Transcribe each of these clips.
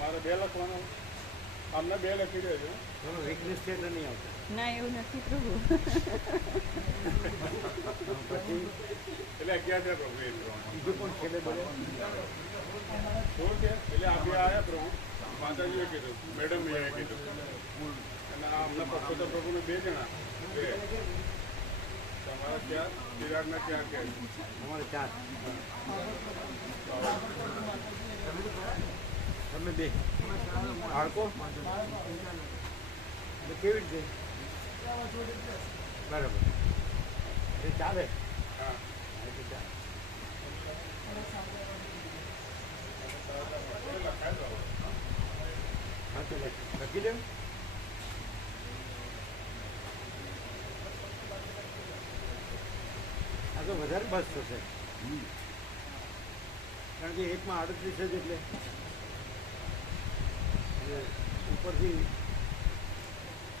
તમારે 2 લખવાનું, અમને 2 લખી દેજો. વીકનેસ છે એટલે નહીં આવતા. ના એવું નથી પ્રભુ. પછી એટલે 11 છે પ્રભુ. એ બીજું પણ છેલ્લે બોલે 16 છે. એટલે આ 2 આવ્યા પ્રભુ. માતાજીએ કીધું, મેડમે કીધું. અને આ અમને પક્ષોતર પ્રભુને 2 જણા. 2 તમારા ત્યાં ચિરાગના ત્યાં કે અમારે 4. તમે 2 બાળકો એટલે કેવી રીતે બરાબર એ ચાલે. હા. એટલે ચાલે. હા તો લખી દઉં. આ તો વધારે બસ થશે કારણ કે એકમાં 38 જ એટલે ઉપરથી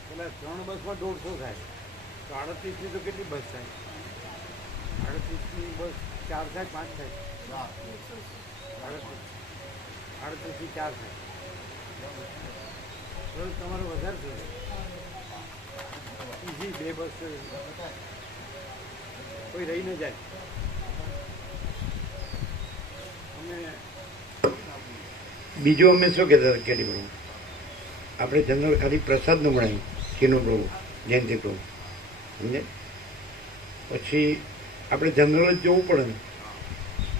પેલા 3 બસમાં 150 થાય તો 38ની તો કેટલી બસ થાય? 38ની બસ 4 થાય 5 થાય 38થી 4 થાય તો તમારે વધારે થશે. ઇઝી 2 બસ કોઈ રહી ન જાય. અમે બીજું અમે શું કહેતા હતા કેરી પ્રભુ આપણે જનરલ ખાલી પ્રસાદનું ભણાવ્યું શીનો પ્રભુ જયંતિ પ્રભુ સમજે. પછી આપણે જનરલ જ જોવું પડે ને.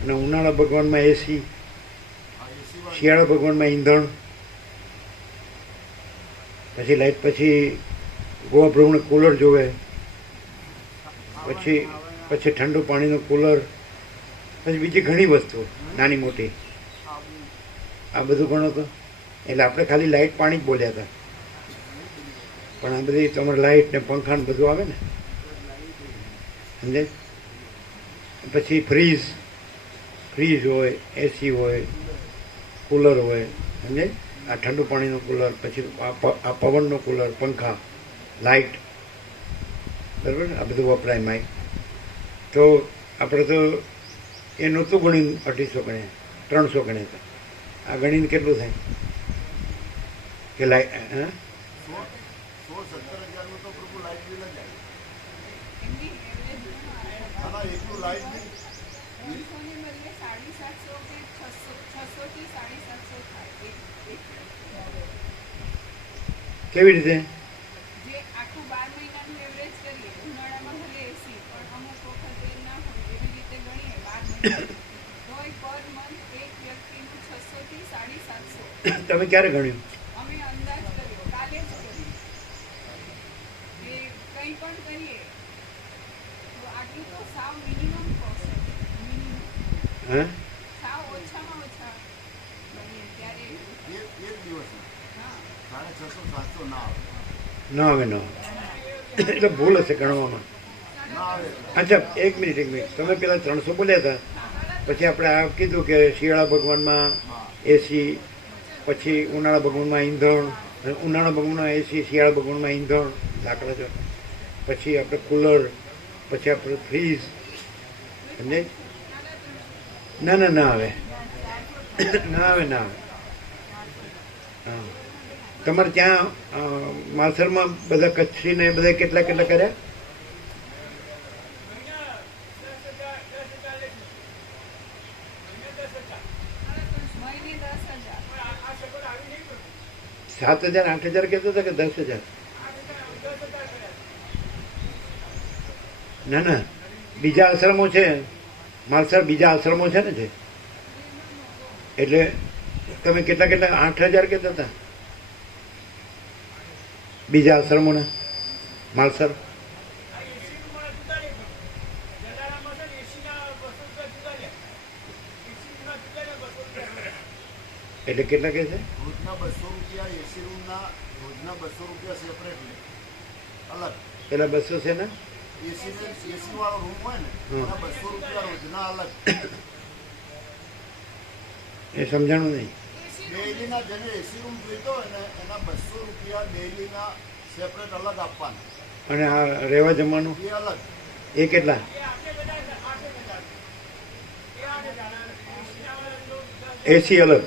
અને ઉનાળા ભગવાનમાં એસી, શિયાળા ભગવાનમાં ઈંધણ, પછી લાઈટ, પછી ગોવા પ્રભુને કુલર જોવે, પછી ઠંડુ પાણીનું કુલર, પછી બીજી ઘણી વસ્તુઓ નાની મોટી આ બધું ગણો તો. એટલે આપણે ખાલી લાઇટ પાણી જ બોલ્યા હતા પણ આ બધી તમારે લાઇટ ને પંખા ને બધું આવે ને સમજે. પછી ફ્રીજ હોય, એસી હોય, કુલર હોય સમજે. આ ઠંડુ પાણીનું કુલર, પછી આ પવનનો કુલર, પંખા, લાઇટ, બરાબર ને આ બધું વપરાય માય. તો આપણે તો એ નહોતું ગણીને 250 ગણ્યા, 300 ગણ્યા હતા. આ ગણીને કેટલું થાય કે લાઈટ? હા 16-17 હજારનું તો પ્રભુ લાઇટ બિલ જ આવે. એટલું લાઇટ બિલ કેવી રીતે? તમે ક્યારે ગણ્યું? અમે અંદાજ કર્યો, કાલે જ કર્યું કે કંઈ પણ કરીએ તો આટલું તો સાવ મિનિમમ કોસ્ટ, હા સાવ ઓછામાં ઓછા કરીએ ત્યારે. એક દિવસમાં હા 650-700 ના આવે. ન આવે ન આવે એટલે ભૂલ હશે ગણવામાં. ના આવે. અચ્છા એક મિનિટ તમે પેલા 300 બોલ્યા હતા, પછી આપણે આ કીધું કે શિયાળા ભગવાનમાં એસી, પછી ઉનાળા ભગવાનમાં ઈંધણ, ઉનાળા ભગવાનમાં એસી, શિયાળા ભગવાનમાં ઈંધણ લાકડા જો, પછી આપણે કુલર, પછી આપણે ફ્રીજ સમજે. ના ના ના આવે ના આવે ના આવે. હા તમારે ત્યાં માલસરમાં બધા કચ્છી ને બધા કેટલા કર્યા? મહિને 10,000. 7,000 8,000 કહેતા હતા કે 10,000? ના ના બીજા આશ્રમો છે માલસર, બીજા આશ્રમો છે ને છે એટલે તમે કેટલા 8,000 કહેતા હતા બીજા આશ્રમોના માલસર? એટલે કેટલા કહે છે? રોજના 200 રૂપિયા એસી રૂમના, રોજના 200 રૂપિયા સેપરેટલી અલગ. પેલા 200 છે ને એસી વાળો રૂમ હોય ને એના 200 રૂપિયા રોજના અલગ. એ સમજાણું નહીં. ડેઈલીના જેને એસી રૂમ જોઈતો હોય ને એના 200 રૂપિયા ડેઈલીના સેપરેટ અલગ આપવાના. અને આ રહેવા જમવાનું એ અલગ. એ કેટલા? એસી અલગ,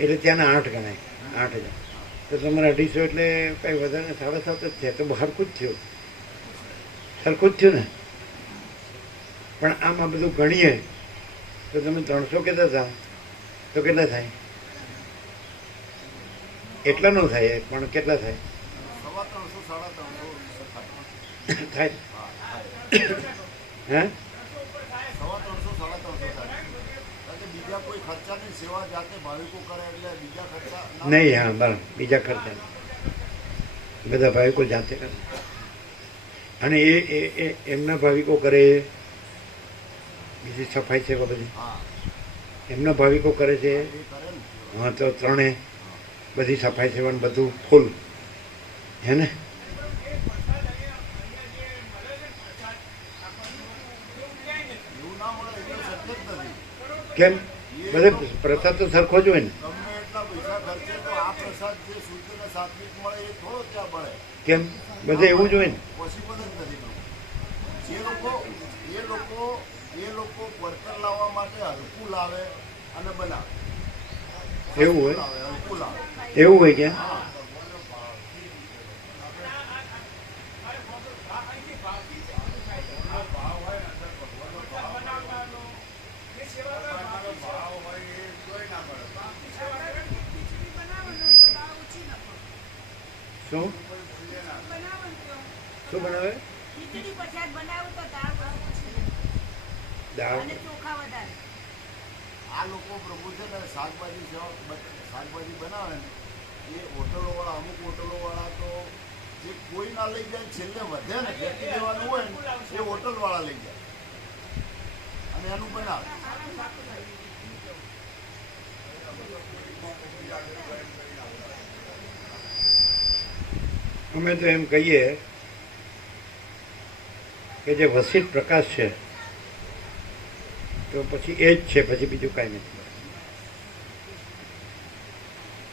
એટલે ત્યાંના 8 ગણાય, 8,000. તો તમારે 250 એટલે કંઈ વધારે 7.5 જ છે, તો સરખું જ થયું, સરખું જ થયું ને. પણ આમ આ બધું ગણીએ તો તમે 300 કહેતા હતા તો કેટલા થાય? એટલા નો થાય પણ કેટલા થાય? 350, 350 થાય હે? 350, 350 થાય. કારણ કે બીજા કોઈ ખર્ચાની સેવા જાતે ભાવિકો કરે એટલે બીજા ખર્ચા નહીં. હા બરાબર, બીજા ખર્ચા બધા ભાવિકો જાતે કરે. અને એ એમના ભાવિકો કરે, બીજી સફાઈ સેવા બધી હા એમના ભાવિકો કરે છે. એ કરે ને. હા તો ત્રણે બધી સફાઈ સેવાનું બધું ફૂલ હે ને. એવું ના મળે એટલે શક્ય જ નથી. કેમ? બધે પ્રસાદ તો સરખો જ હોય ને. ગમે એટલા પૈસા ખર્ચે તો આ પ્રસાદ જે શુદ્ધ ને સાત્વિક મળે એ થોડો ત્યાં મળે. કેમ? બધે એવું જ હોય ને. પોસિબલ જ નથી. જે લોકો વર્તન લાવવા માટે હલકું લાવે અને બનાવે. એવું હોય, લાવે હલકું લાવે. એવું હોય ક્યાં? હા શું શું બનાવે? ખીચડી પ્રસાદ બનાવું તો દાળ ઓછી, દાળ. અને ચોખા વધારે. આ લોકો પ્રભુ છે ને શાકભાજી બનાવે ને એ હોટલોવાળા, અમુક હોટલોવાળા તો જે કોઈ ના લઈ જાય છેલ્લે વધે ને ફેંકી દેવાનું હોય ને એ હોટલવાળા લઈ જાય અને એનું બનાવે. અમે તો એમ કહીએ કે જે વસિત પ્રકાશ છે તો પછી એ જ છે, પછી બીજું કાંઈ નથી.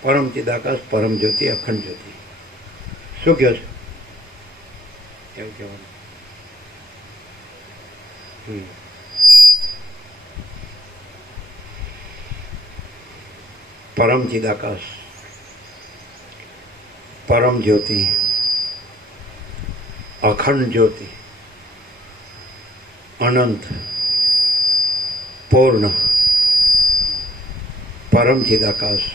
પરમ ચિદાકાશ, પરમ જ્યોતિ, અખંડ જ્યોતિ. શું કહો છો? એવું કહેવાનું. પરમ ચિદાકાશ, પરમ જ્યોતિ, અખંડ જ્યોતિ, અનંત, પૂર્ણ, પરમ ચિદાકાશ,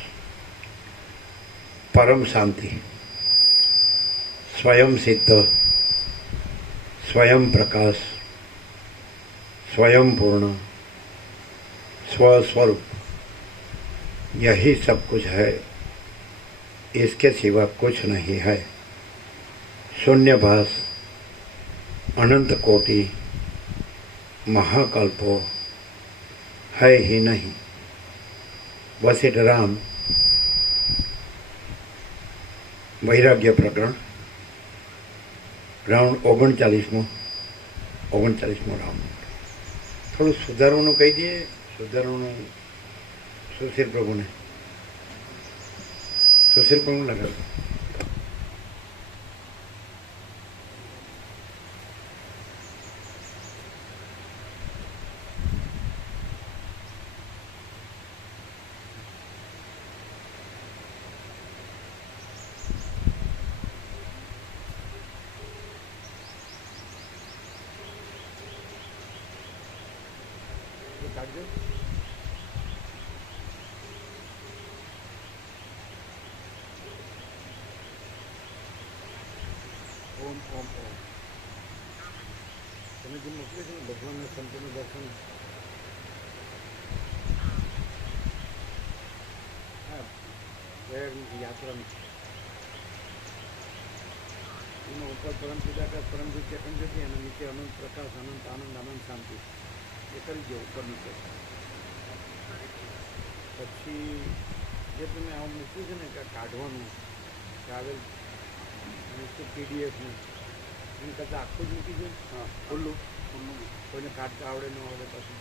પરમ શાંતિ, स्वयं सिद्ध, स्वयं प्रकाश, स्वयं पूर्ण, स्वस्वरूप, यही सब कुछ है, इसके सिवा कुछ नहीं है. शून्यभास, अनंत कोटि, महाकल्पो है ही नहीं. वशिष्ठ राम वैराग्य प्रकरण રાઉન્ડ 39મો રાઉન્ડ. થોડું સુધારવાનું કહી દઈએ, સુધારવાનું સુશીલ પ્રભુને લગાવ્યું. કાઢજો. ઓમ ઓમ ઓમ. તમે જે મોકલે છે ને ભગવાનના સંતોનું દર્શન, હા યાત્રાનું એમાં ઉપર પરમ ચિદાકાશ, પરમ જ્યોતિ, અખંડ જ્યોતિ, અને નીચે અનંત પ્રકાશ, અનંત આનંદ, અનંત શાંતિ. એ કરી દો ઉપર નીચે. પછી જે તમે આવું મૂક્યું છે ને કે કાઢવાનું ટ્રાવેલ પીડીએફનું, એની કરતાં આખું જ મૂકી દો. હા, ખુલ્લું કોઈને કાઢતા આવડે ન આવડે પાછું.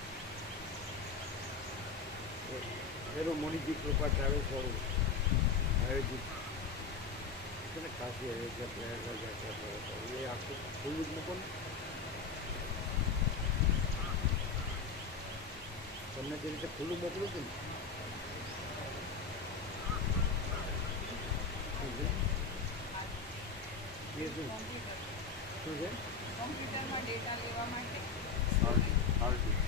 પેલું મોનીજી કૃપા ટ્રાવેલ્સ વાળું આયોજિત છે ને, કાશી અયોધ્યા પ્રયાગરાજ યાત્રા પ્રયાસ, એ આખું ખુલ્લું જ મૂકો ને. તમને જે રીતે ખુલ્લું મોકલું છું ને છે કોમ્પ્યુટરમાં ડેટા લેવા માટે હાર્ડી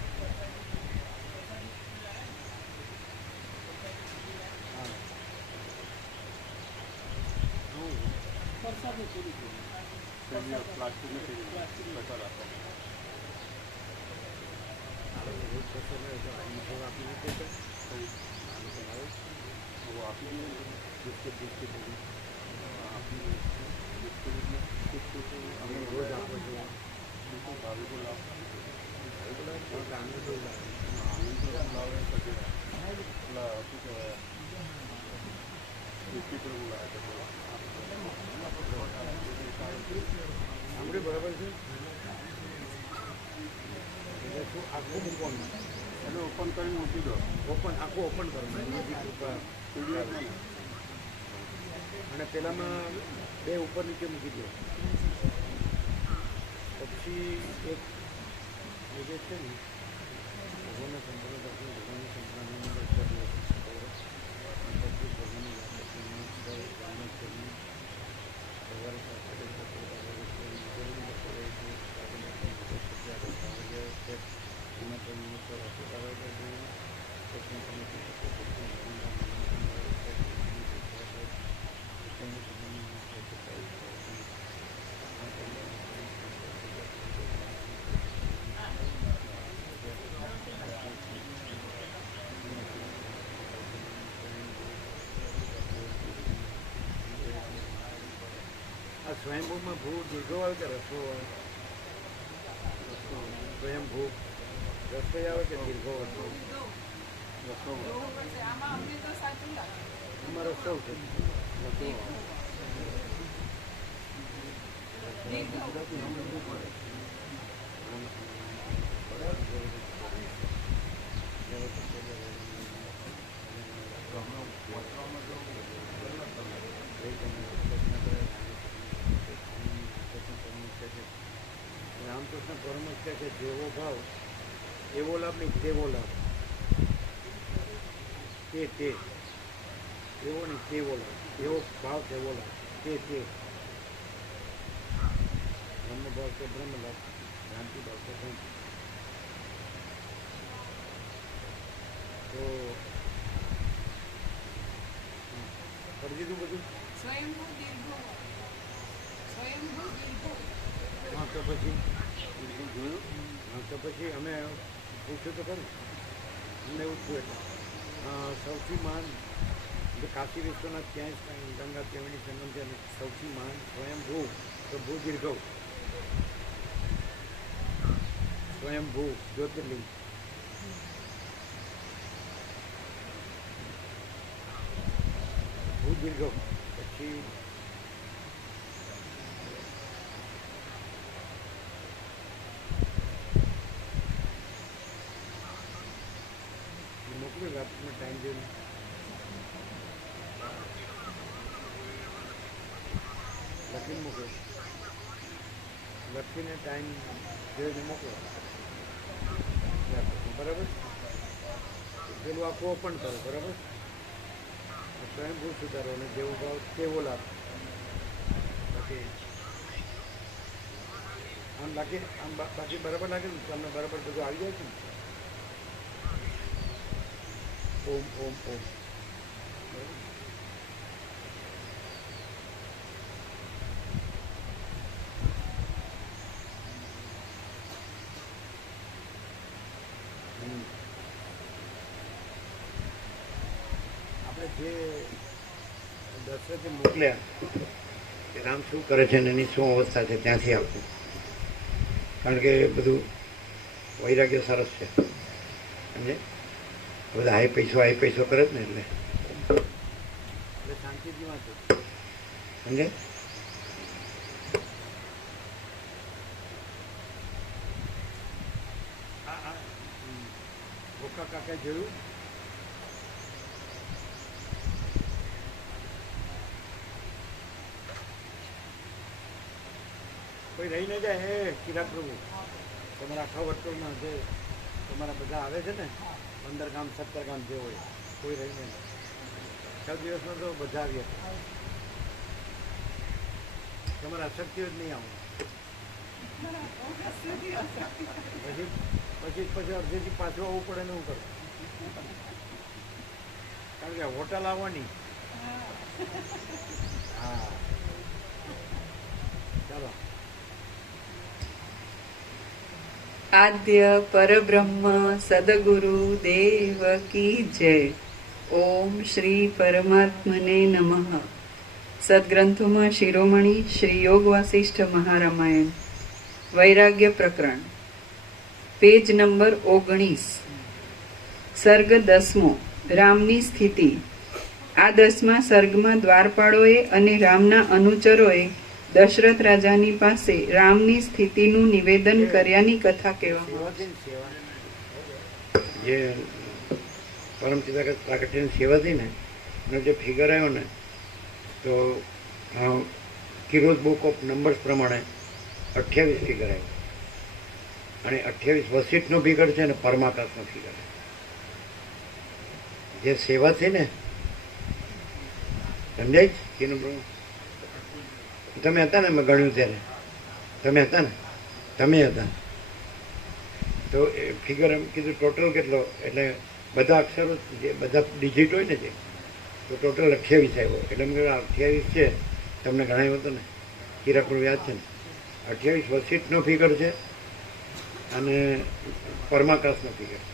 પ્લાસ્ટિકની થેલી પૈસા રાખો वो आप ही बिस्किट बिस्किट અમે રોજ આપો છો भाभी को लाभ बिस्किट बोला સાંભળ્યું બરાબર છે એટલે શું આખું મૂકવાનું એને ઓપન કરીને મૂકી દો ઓપન આખું ઓપન કરવાનું PDF અને પેલામાં બે ઉપર નીચે મૂકી દો પછી એક એ જે છે ને ભગવાનના સંપ્રદાય દર્શન ભગવાનની સંપ્રદાયની આ સ્વયંભૂમાં ભૂ દીર્ઘો આવે કે રસો આવે સ્વયંભૂ રસોઈ આવે કે દીર્ઘો રસો જોવું પડશે આમાં અમને તો સાચું લાગે એમાં રસો છે રામકૃષ્ણ પરમહંસ કહે છે જેવો ભાવ એવો લાભ નહીં તેવો લાભ તે એવો નહીં તેવો લાભ એવો ભાવ તેવો લાભ તે બ્રહ્મ ભાવ તો બ્રહ્મ લાભ ભ્રાંતિ ભાવ તો ભ્રાંતિ તો કરી દીધું બધું સ્વયંભૂ દીર્ઘો હા તો પછી અમે પૂછ્યું તો ખરું અમને એવું થયું એટલે સૌથી મહાન કાશી વિશ્વનાથ ક્યાંય ગંગા ત્રિવેણી સંગમ છે અને સૌથી મહાન સ્વયંભૂ તો ભૂ દીર્ઘવ સ્વયંભૂ જ્યોતિર્લિંગ ભૂ દીર્ઘવ પછી મોકલ્યું રાતમાં ટાઈમ જોઈને લખીને મોકલો લખીને ટાઈમ જોઈને મોકલો બરાબર પેલું આખું ઓપન કરો બરાબર સ્વયંભૂ સુધારો અને જેવો ભાવ તેવો લાભ બાકી આમ લાગે આમ બાકી બરાબર લાગે ને તમને બરાબર બધું આવી જાય છે ને ઓમ ઓમ ઓમ આપણે જે દશરથે મોકલ્યા કે રામ શું કરે છે અને એની શું અવસ્થા છે ત્યાંથી આવતું કારણ કે બધું વૈરાગ્ય સરસ છે સમજે બધા હાઈ પૈસો કરે જ ને એટલે શાંતિથી વાંચો સમજે ગોકા કાકા જોયું કોઈ રહી ન જાય હે કિરાત પ્રભુ તમારા આખા વર્તુળમાં જે તમારા બધા આવે છે ને 15 ગામ 17 ગામ જે હોય કોઈ રહી નહીં 6 દિવસમાં તો બધા આવ્યા તમારા અશક્તિઓ જ નહીં આવું પછી અડધેથી પાછું આવવું પડે ને એવું કરું, કારણ કે હોટલ આવવાની. હા, ચાલો. આદ્ય પરબ્રહ્મ સદગુરુ દેવ કી જય. ઓમ શ્રી પરમાત્મને નમઃ. સદગ્રંથોમાં શિરોમણી શ્રી યોગ વાસિષ્ઠ મહારામાયણ વૈરાગ્ય પ્રકરણ પેજ નંબર 19. સર્ગ 10મો. રામની સ્થિતિ. આ 10મા સર્ગમાં દ્વારપાળોએ અને રામના અનુચરોએ દશરથ રાજાની પાસે રામની સ્થિતિનું નિવેદન કર્યાની કથા કહેવામાં આવે છે. જે પરમ ચિદાકાશ પ્રાકટ્યની સેવાથી ને એનો જે ફિગર આવ્યો ને, તો કિરોઝ બુક ઓફ નંબર્સ પ્રમાણે 28 ફિગર આવ્યો. અને 28 વસિષ્ઠનો ફિગર છે ને પરમાકાશનો ફિગર. જે સેવા થઈ ને, સમજાય છે? તમે હતા ને, મેં ગણ્યું ત્યારે તમે હતા ને, તમે હતા તો એ ફિગર એમ કીધું ટોટલ કેટલો, એટલે બધા અક્ષરો જે બધા ડિજિટ હોય ને, જે તો ટોટલ 28 આવ્યો. એટલે મેં કહ્યું 28 છે, તમને ગણાવ્યો હતો ને, કિરાપુર યાદ છે ને. 28 વસિષ્ઠનો ફિગર છે અને પરમાકાશનો ફિગર છે.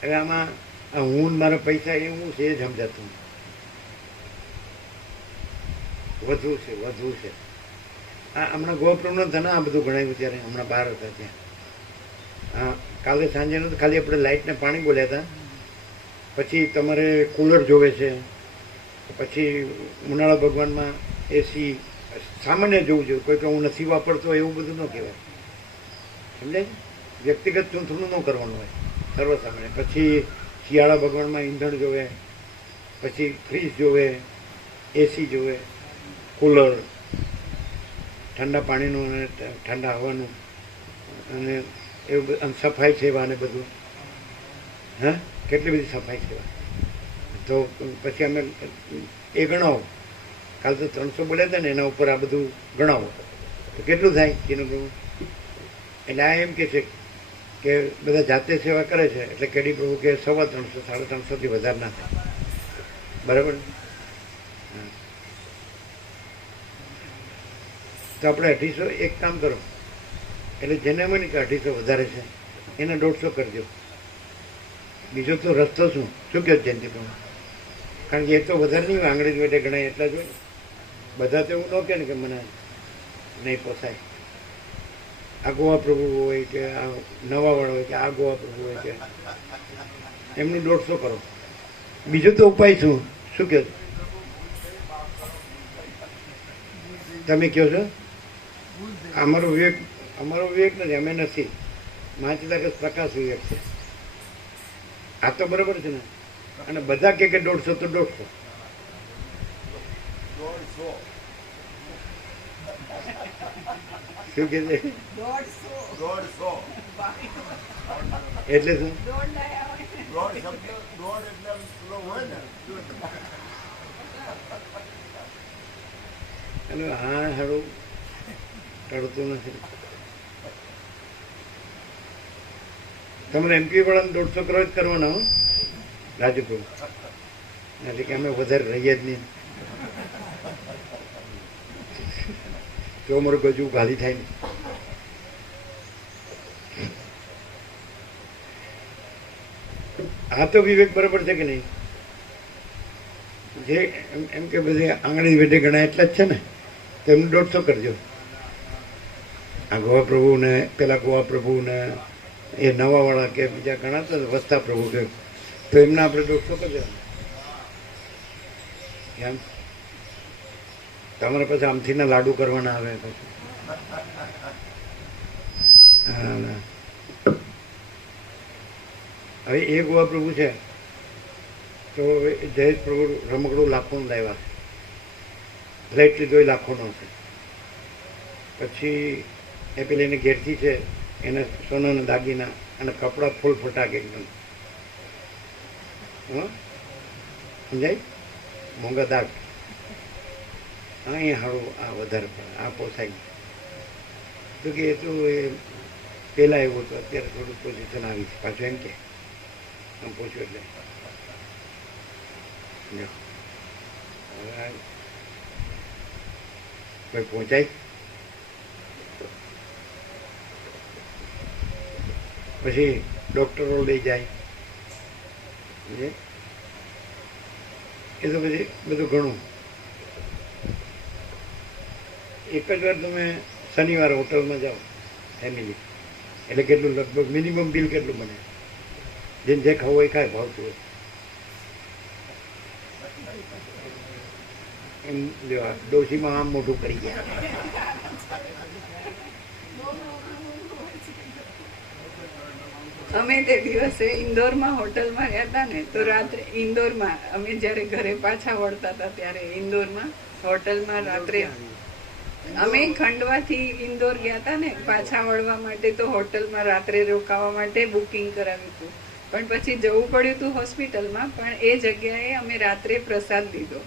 હવે આમાં આ હું ને મારા પૈસા એ હું છે એ જ સમજાતું. વધુ છે, વધુ છે. આ હમણાં ગોપ્રનો ધન આ બધું ગણાવ્યું ત્યારે, હમણાં બહાર હતા ત્યાં. હા, કાલે સાંજે તો ખાલી આપણે લાઇટને પાણી બોલ્યા હતા. પછી તમારે કુલર જોવે છે, પછી ઉનાળા ભગવાનમાં એસી સામાન્ય જોવું જોઈએ. કોઈ કે હું નથી વાપરતો એવું બધું ન કહેવાય, સમજાય? વ્યક્તિગત ચૂંથણું ન કરવાનું હોય, સર્વસામાન્ય. પછી શિયાળા ભગવાનમાં ઈંધણ જોવે, પછી ફ્રીજ જોવે, એસી જોવે, કુલર, ઠંડા પાણીનું અને ઠંડા હવાનું, અને એવું આમ સફાઈ સેવા અને બધું. હા, કેટલી બધી સફાઈ સેવા. તો પછી અમે એ ગણાવો. કાલ તો 300 બોલ્યા હતા ને, એના ઉપર આ બધું ગણાવો તો કેટલું થાય એનું પ્રભુ? એટલે આ એમ કે છે કે બધા જાતે સેવા કરે છે, એટલે કેડી પ્રભુ કે 350, 350થી વધારે ના થાય. બરાબર? તો આપણે 250, એક કામ કરો, એટલે જેને મને કે 250 વધારે છે એને 150 કરજો. બીજો તો રસ્તો શું કહો જયંતિ પ્રભુ? કારણ કે એ તો વધારે નહીં હોય, આંગળી વેટે ગણાય એટલા જ હોય. બધા તો એવું ન કહે ને કે મને નહીં પોસાય. આ ગોવા પ્રભુ હોય કે આ નવાવાળા હોય કે આ ગોવા પ્રભુ હોય કે એમનું 150 કરો. બીજો તો ઉપાય શું કહો તમે કહો છો? અમારો વિવેક નથી, અમે નથી. મહાચિદાકાશ પ્રકાશ વિવેક છે. આ તો બરોબર છે ને. અને બધા કે 150 તો 150. શું કે છે? 150. એટલે શું? અને હા હારું ટળતું નથી. તમારે એમપી વાળાને 150 કરો જ કરવાના હો રાજુભાઈ. એટલે કે અમે વધારે રહીએ જ નહીં. જો અમારું ગજુ ગાલી થાય ને. આ તો વિવેક બરાબર છે કે નહીં? જે એમ કે બધી આંગળી વેઢે ગણાય એટલા જ છે ને, તો એમને 150 કરજો. આ ગોવા પ્રભુ ને પેલા ગોવા પ્રભુ ને એ નવાવાળા કે બીજા ગણાતા વસ્તા પ્રભુ કે, તો એમને આપણે 150 કરજો. એમ તમારે પછી આમથી ના લાડુ કરવાના આવે પછી. હવે એ ગોવા પ્રભુ છે તો જયેશ પ્રભુ રમકડું લાખોનું લાવ્યા છે. ફ્લેટ લીધો એ લાખોનો હશે. પછી એ પેલી એની ઘેરથી છે એને સોનાના દાગીના અને કપડાં ફૂલ ફટાક એકદમ. સમજાય? મોંઘા દાગ. અહીંયા સારું આ વધારે પડે, આ પોસાય. તો કે એ તો એ પહેલાં એવું હતું, અત્યારે થોડું પોઝિશન આવી છે પાછું, એમ કે આમ પૂછ્યું એટલે જો. હવે કોઈ પહોંચાય પછી ડૉક્ટરો લઈ જાય, સમજે? એ તો પછી બધું ઘણું. એક જ વાર તમે શનિવારે હોટલમાં જાઓ ફેમિલી, એટલે કેટલું લગભગ મિનિમમ બિલ કેટલું બને? જેને જે ખાવું હોય ખાય, ભાવતું હોય એમ. જો ડોશીમાં આમ મોઢું કરી ગયા. અમે તે દિવસે ઇન્દોરમાં હોટલમાં રહ્યા હતા ને, તો રાત્રે ઇન્દોરમાં અમે જ્યારે ઘરે પાછા વળતા હતા ત્યારે ઇન્દોરમાં હોટલમાં રાત્રે અમે ખંડવાથી ઇન્દોર ગયા હતા ને પાછા વળવા માટે, તો હોટલમાં રાત્રે રોકાવા માટે બુકિંગ કરાવ્યું હતું. પણ પછી જવું પડ્યું હતું હોસ્પિટલમાં, પણ એ જગ્યાએ અમે રાત્રે પ્રસાદ લીધો.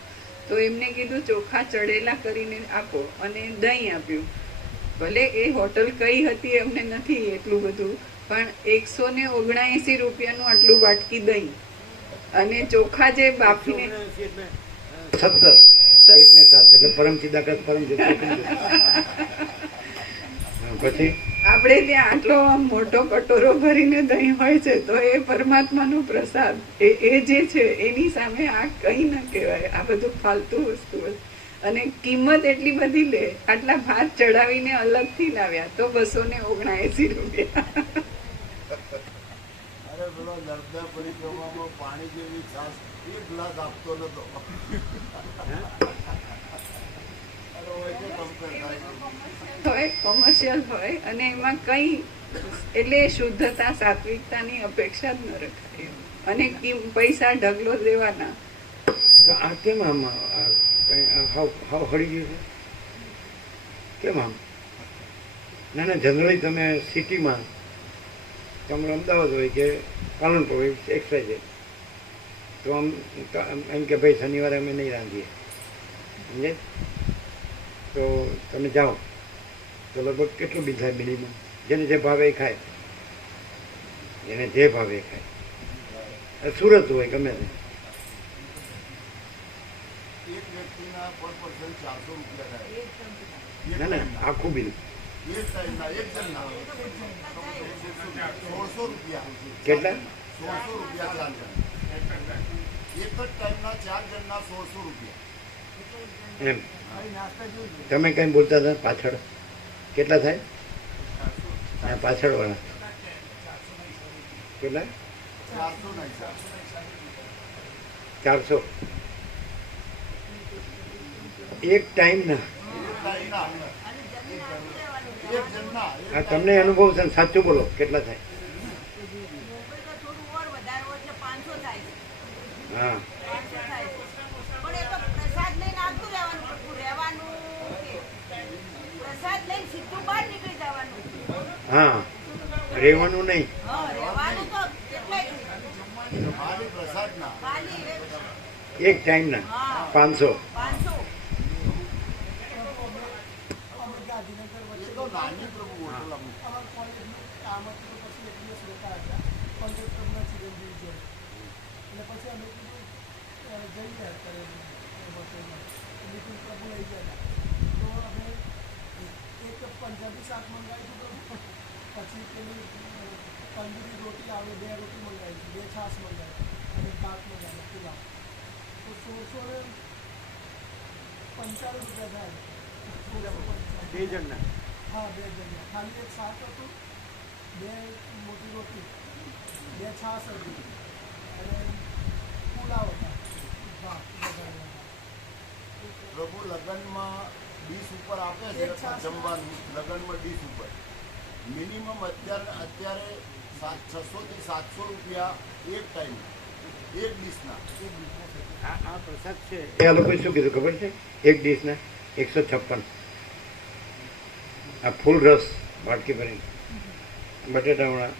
તો એમને કીધું ચોખા ચડેલા કરીને આપો, અને દહીં આપ્યું. ભલે એ હોટલ કઈ હતી અમને નથી એટલું બધું, પણ 179 રૂપિયાનું આટલું વાટકી દહીં અને ચોખા જે બાફીને 17 1 ને 7 એટલે પરમ ચિદાકાશ પરમ જ્યોતિ. પછી આપણે ત્યાં આટલો આમ મોટો કટોરો ભરીને દહીં હોય છે, તો એ પરમાત્માનો પ્રસાદ એ જે છે એની સામે આ કઈ ન કહેવાય. આ બધું ફાલતુ વસ્તુ. અને કિંમત એટલી બધી લે, આટલા ભાત ચડાવીને અલગથી લાવ્યા તો 279 રૂપિયા. અરે પેલો નર્મદા પરિક્રમામાં પાણી જેવી છાસ એક ગ્લાસ આપતો નતો. હોય કોમર્શિયલ હોય, અને એમાં કઈ એટલે શુદ્ધતા સાત્વિકતાની અપેક્ષા જ ન રખાય. અને પૈસા ઢગલો દેવાના. તો આ કેમ આમ હાવ હળી ગયું છે? કેમ આમ? ના ના, જનરલી તમે સિટીમાં, તમારે અમદાવાદ હોય કે પાલનપુર હોય, એક્સસાઇઝ, તો આમ એમ કે ભાઈ શનિવારે અમે નહીં રાંધીએ, સમજે? તો તમે જાઓ તો લગભગ કેટલું બિલ થાય મિનિમમ? જેને જે ભાવે એ ખાય, જેને જે ભાવે એ ખાય. સુરત હોય ગમે તે, એક વ્યક્તિના પર પર્સન 400 રૂપિયા થાય. ના ના, આખું બિલ એક ટાઈમના એક જણના 1600 રૂપિયા. કેટલા? 1600 રૂપિયા 4 જણ. એક જ ટાઈમના 4 જણના 1600 રૂપિયા. એમ. તમે કઈ બોલતા હતા પાછળ? કેટલા થાય? હા, પાછળ વાળા કેટલા? 400 ના હિસાબ. 400 એક ટાઈમના. એક જણના હા, તમને અનુભવ છે ને, સાચું બોલો, કેટલા થાય? હા, હા, રહેવાનું નહીં. ખાલી પ્રસાદના એક ટાઈમના 500. એ તો નાની પ્રભુ હોટલ અમુક. પંજાબી શાક મંગાવ્યું હતું, પછી પેલી તંદૂરી રોટી આવે, 2 રોટી મંગાવી, 2 છાશ મંગાવી અને ભાત મંગાવ્યું પુલાવ. તો 1695 રૂપિયા થાય. 2 જણના? હા, 2 જણના. ખાલી એક શાક હતું, 2 મોટી રોટી, 2 છાશ હતી અને પુલાવ હતા, ભાત વગાડ્યા. પ્રભુ લગ્નમાં ડીશ ઉપર આપે છે જમવાનું. લગ્નમાં ડીશ ઉપર મિનિમમ અત્યારે 600 થી 700 રૂપિયા એક ટાઈમ, એક ડીશના. આ પ્રસાદ છે એ આ લોકોએ શું કીધું ખબર છે? એક ડીશના 156. આ ફૂલ રસ વાટકી ભરીને, બટેટાવાળા,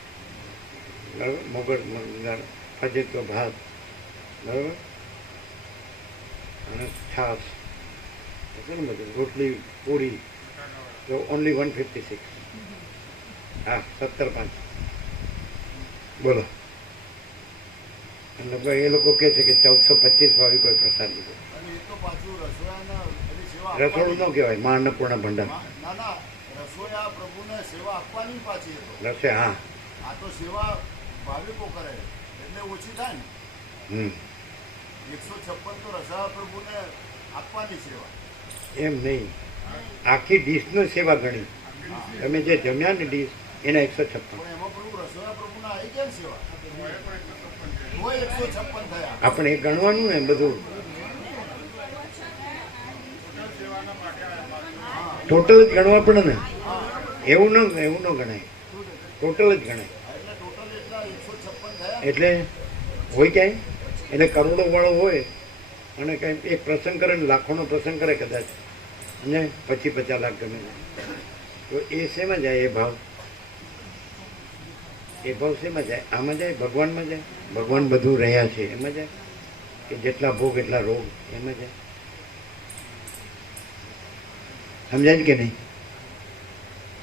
બરાબર, મોગર દાળ, ફજેતો ભાત, બરાબર, અને છાશ, બધું રોટલી પૂરી, તો ઓનલી 156. હા 17/5 બોલો. એ લોકો કહે છે કે 1425 વાળી કોઈ પ્રસાદ લીધો. અને એ તો પાછું રસોઈયાના એની સેવા રસોડું આપવાની. ન કહેવાય, મા અન્નપૂર્ણા ભંડાર. ના ના, રસોઈયા પ્રભુને સેવા આપવાની પાછી એ તો. રસે હા. આ તો સેવા ભાવિકો કરે એટલે ઓછી થાય ને. હમ 156 તો રસોઈયા પ્રભુને આપવાની સેવા. એમ નહીં, આખી ડીશનો સેવા ગણી. તમે જે જમ્યા ને ડીશ એના 156. પણ એમાં પ્રભુ રસોઈયા પ્રભુના આવી કેમ સેવા? તો 156 થયા. આપણે એ ગણવાનું ને બધું, ટોટલ જ ગણવા પડે ને. એવું ન ગણાય, ટોટલ જ ગણાય. એટલે ટોટલ એટલા 156 થયા. એટલે હોય ક્યાંય, એટલે કરોડો વાળો હોય અને કંઈ એક પ્રસંગ કરે ને લાખોનો પ્રસંગ કરે કદાચ, અને પછી 50 લાખ ગમે તો એ શેમાં જાય? એ ભાવ શેમાં જાય? આમાં જાય, ભગવાનમાં જાય. ભગવાન બધું રહ્યા છે એમાં જાય, કે જેટલા ભોગ એટલા રોગ એમાં જાય. સમજાય કે નહીં?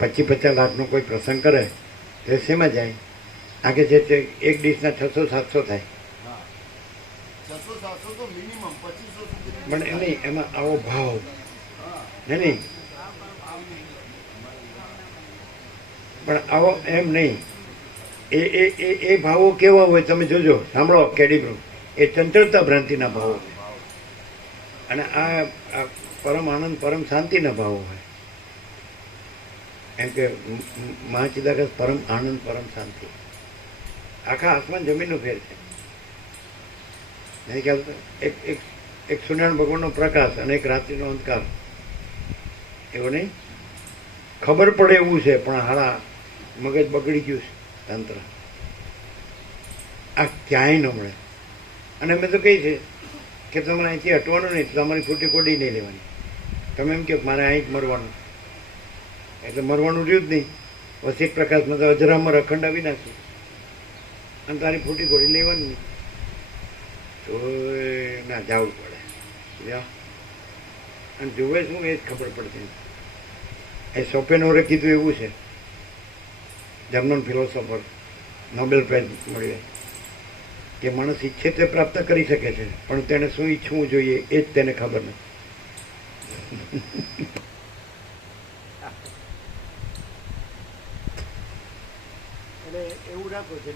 50 લાખનો કોઈ પ્રસંગ કરે તો એ શેમાં જાય? આગે છે તે એક ડીશના 600-700 થાય. હા 600-700 તો મિનિમમ 2500 સુધી. પણ એ નહીં, એમાં આવો ભાવ નહીં, પણ આવો એમ નહીં. એ ભાવો કેવા હોય તમે જોજો, સાંભળો કેડીબ્રો, એ ચંચળતા ભ્રાંતિના ભાવો હોય, અને આ પરમ આનંદ પરમ શાંતિના ભાવો હોય. એમ કે મહાચિદાકાશ પરમ આનંદ પરમ શાંતિ, આખા આસમાન જમીનનો ફેર છે. નહીં ખ્યાલ? એક સૂર્યનારાયણ ભગવાનનો પ્રકાશ અને એક રાત્રિનો અંધકાર, એવું નહીં? ખબર પડે એવું છે પણ હાલા મગજ બગડી ગયું છે તંત્ર. આ ક્યાંય ન મળે. અને અમે તો કહી છે કે તમારે અહીંથી હટવાનું નહીં, તમારી ખોટી કોડી નહીં લેવાની. તમે એમ કહો મારે અહીં જ મરવાનું, એટલે મરવાનું રહ્યું જ નહીં. વસિક પ્રકાશમાં તો અજરામર અખંડ આવી નાખ્યું, અને તારી ખોટી કોડી લેવાની નહીં. તો ના જવું પડે. અને જોવે શું એ જ ખબર પડતી. એ શોપેનહોરે કીધું એવું છે, જર્મન ફિલોસોફર, નોબેલ પ્રાઇઝ મળ્યો, કે માણસ ઈચ્છે તે પ્રાપ્ત કરી શકે છે, પણ તેને શું ઈચ્છવું જોઈએ એ જ તેને ખબર નથી.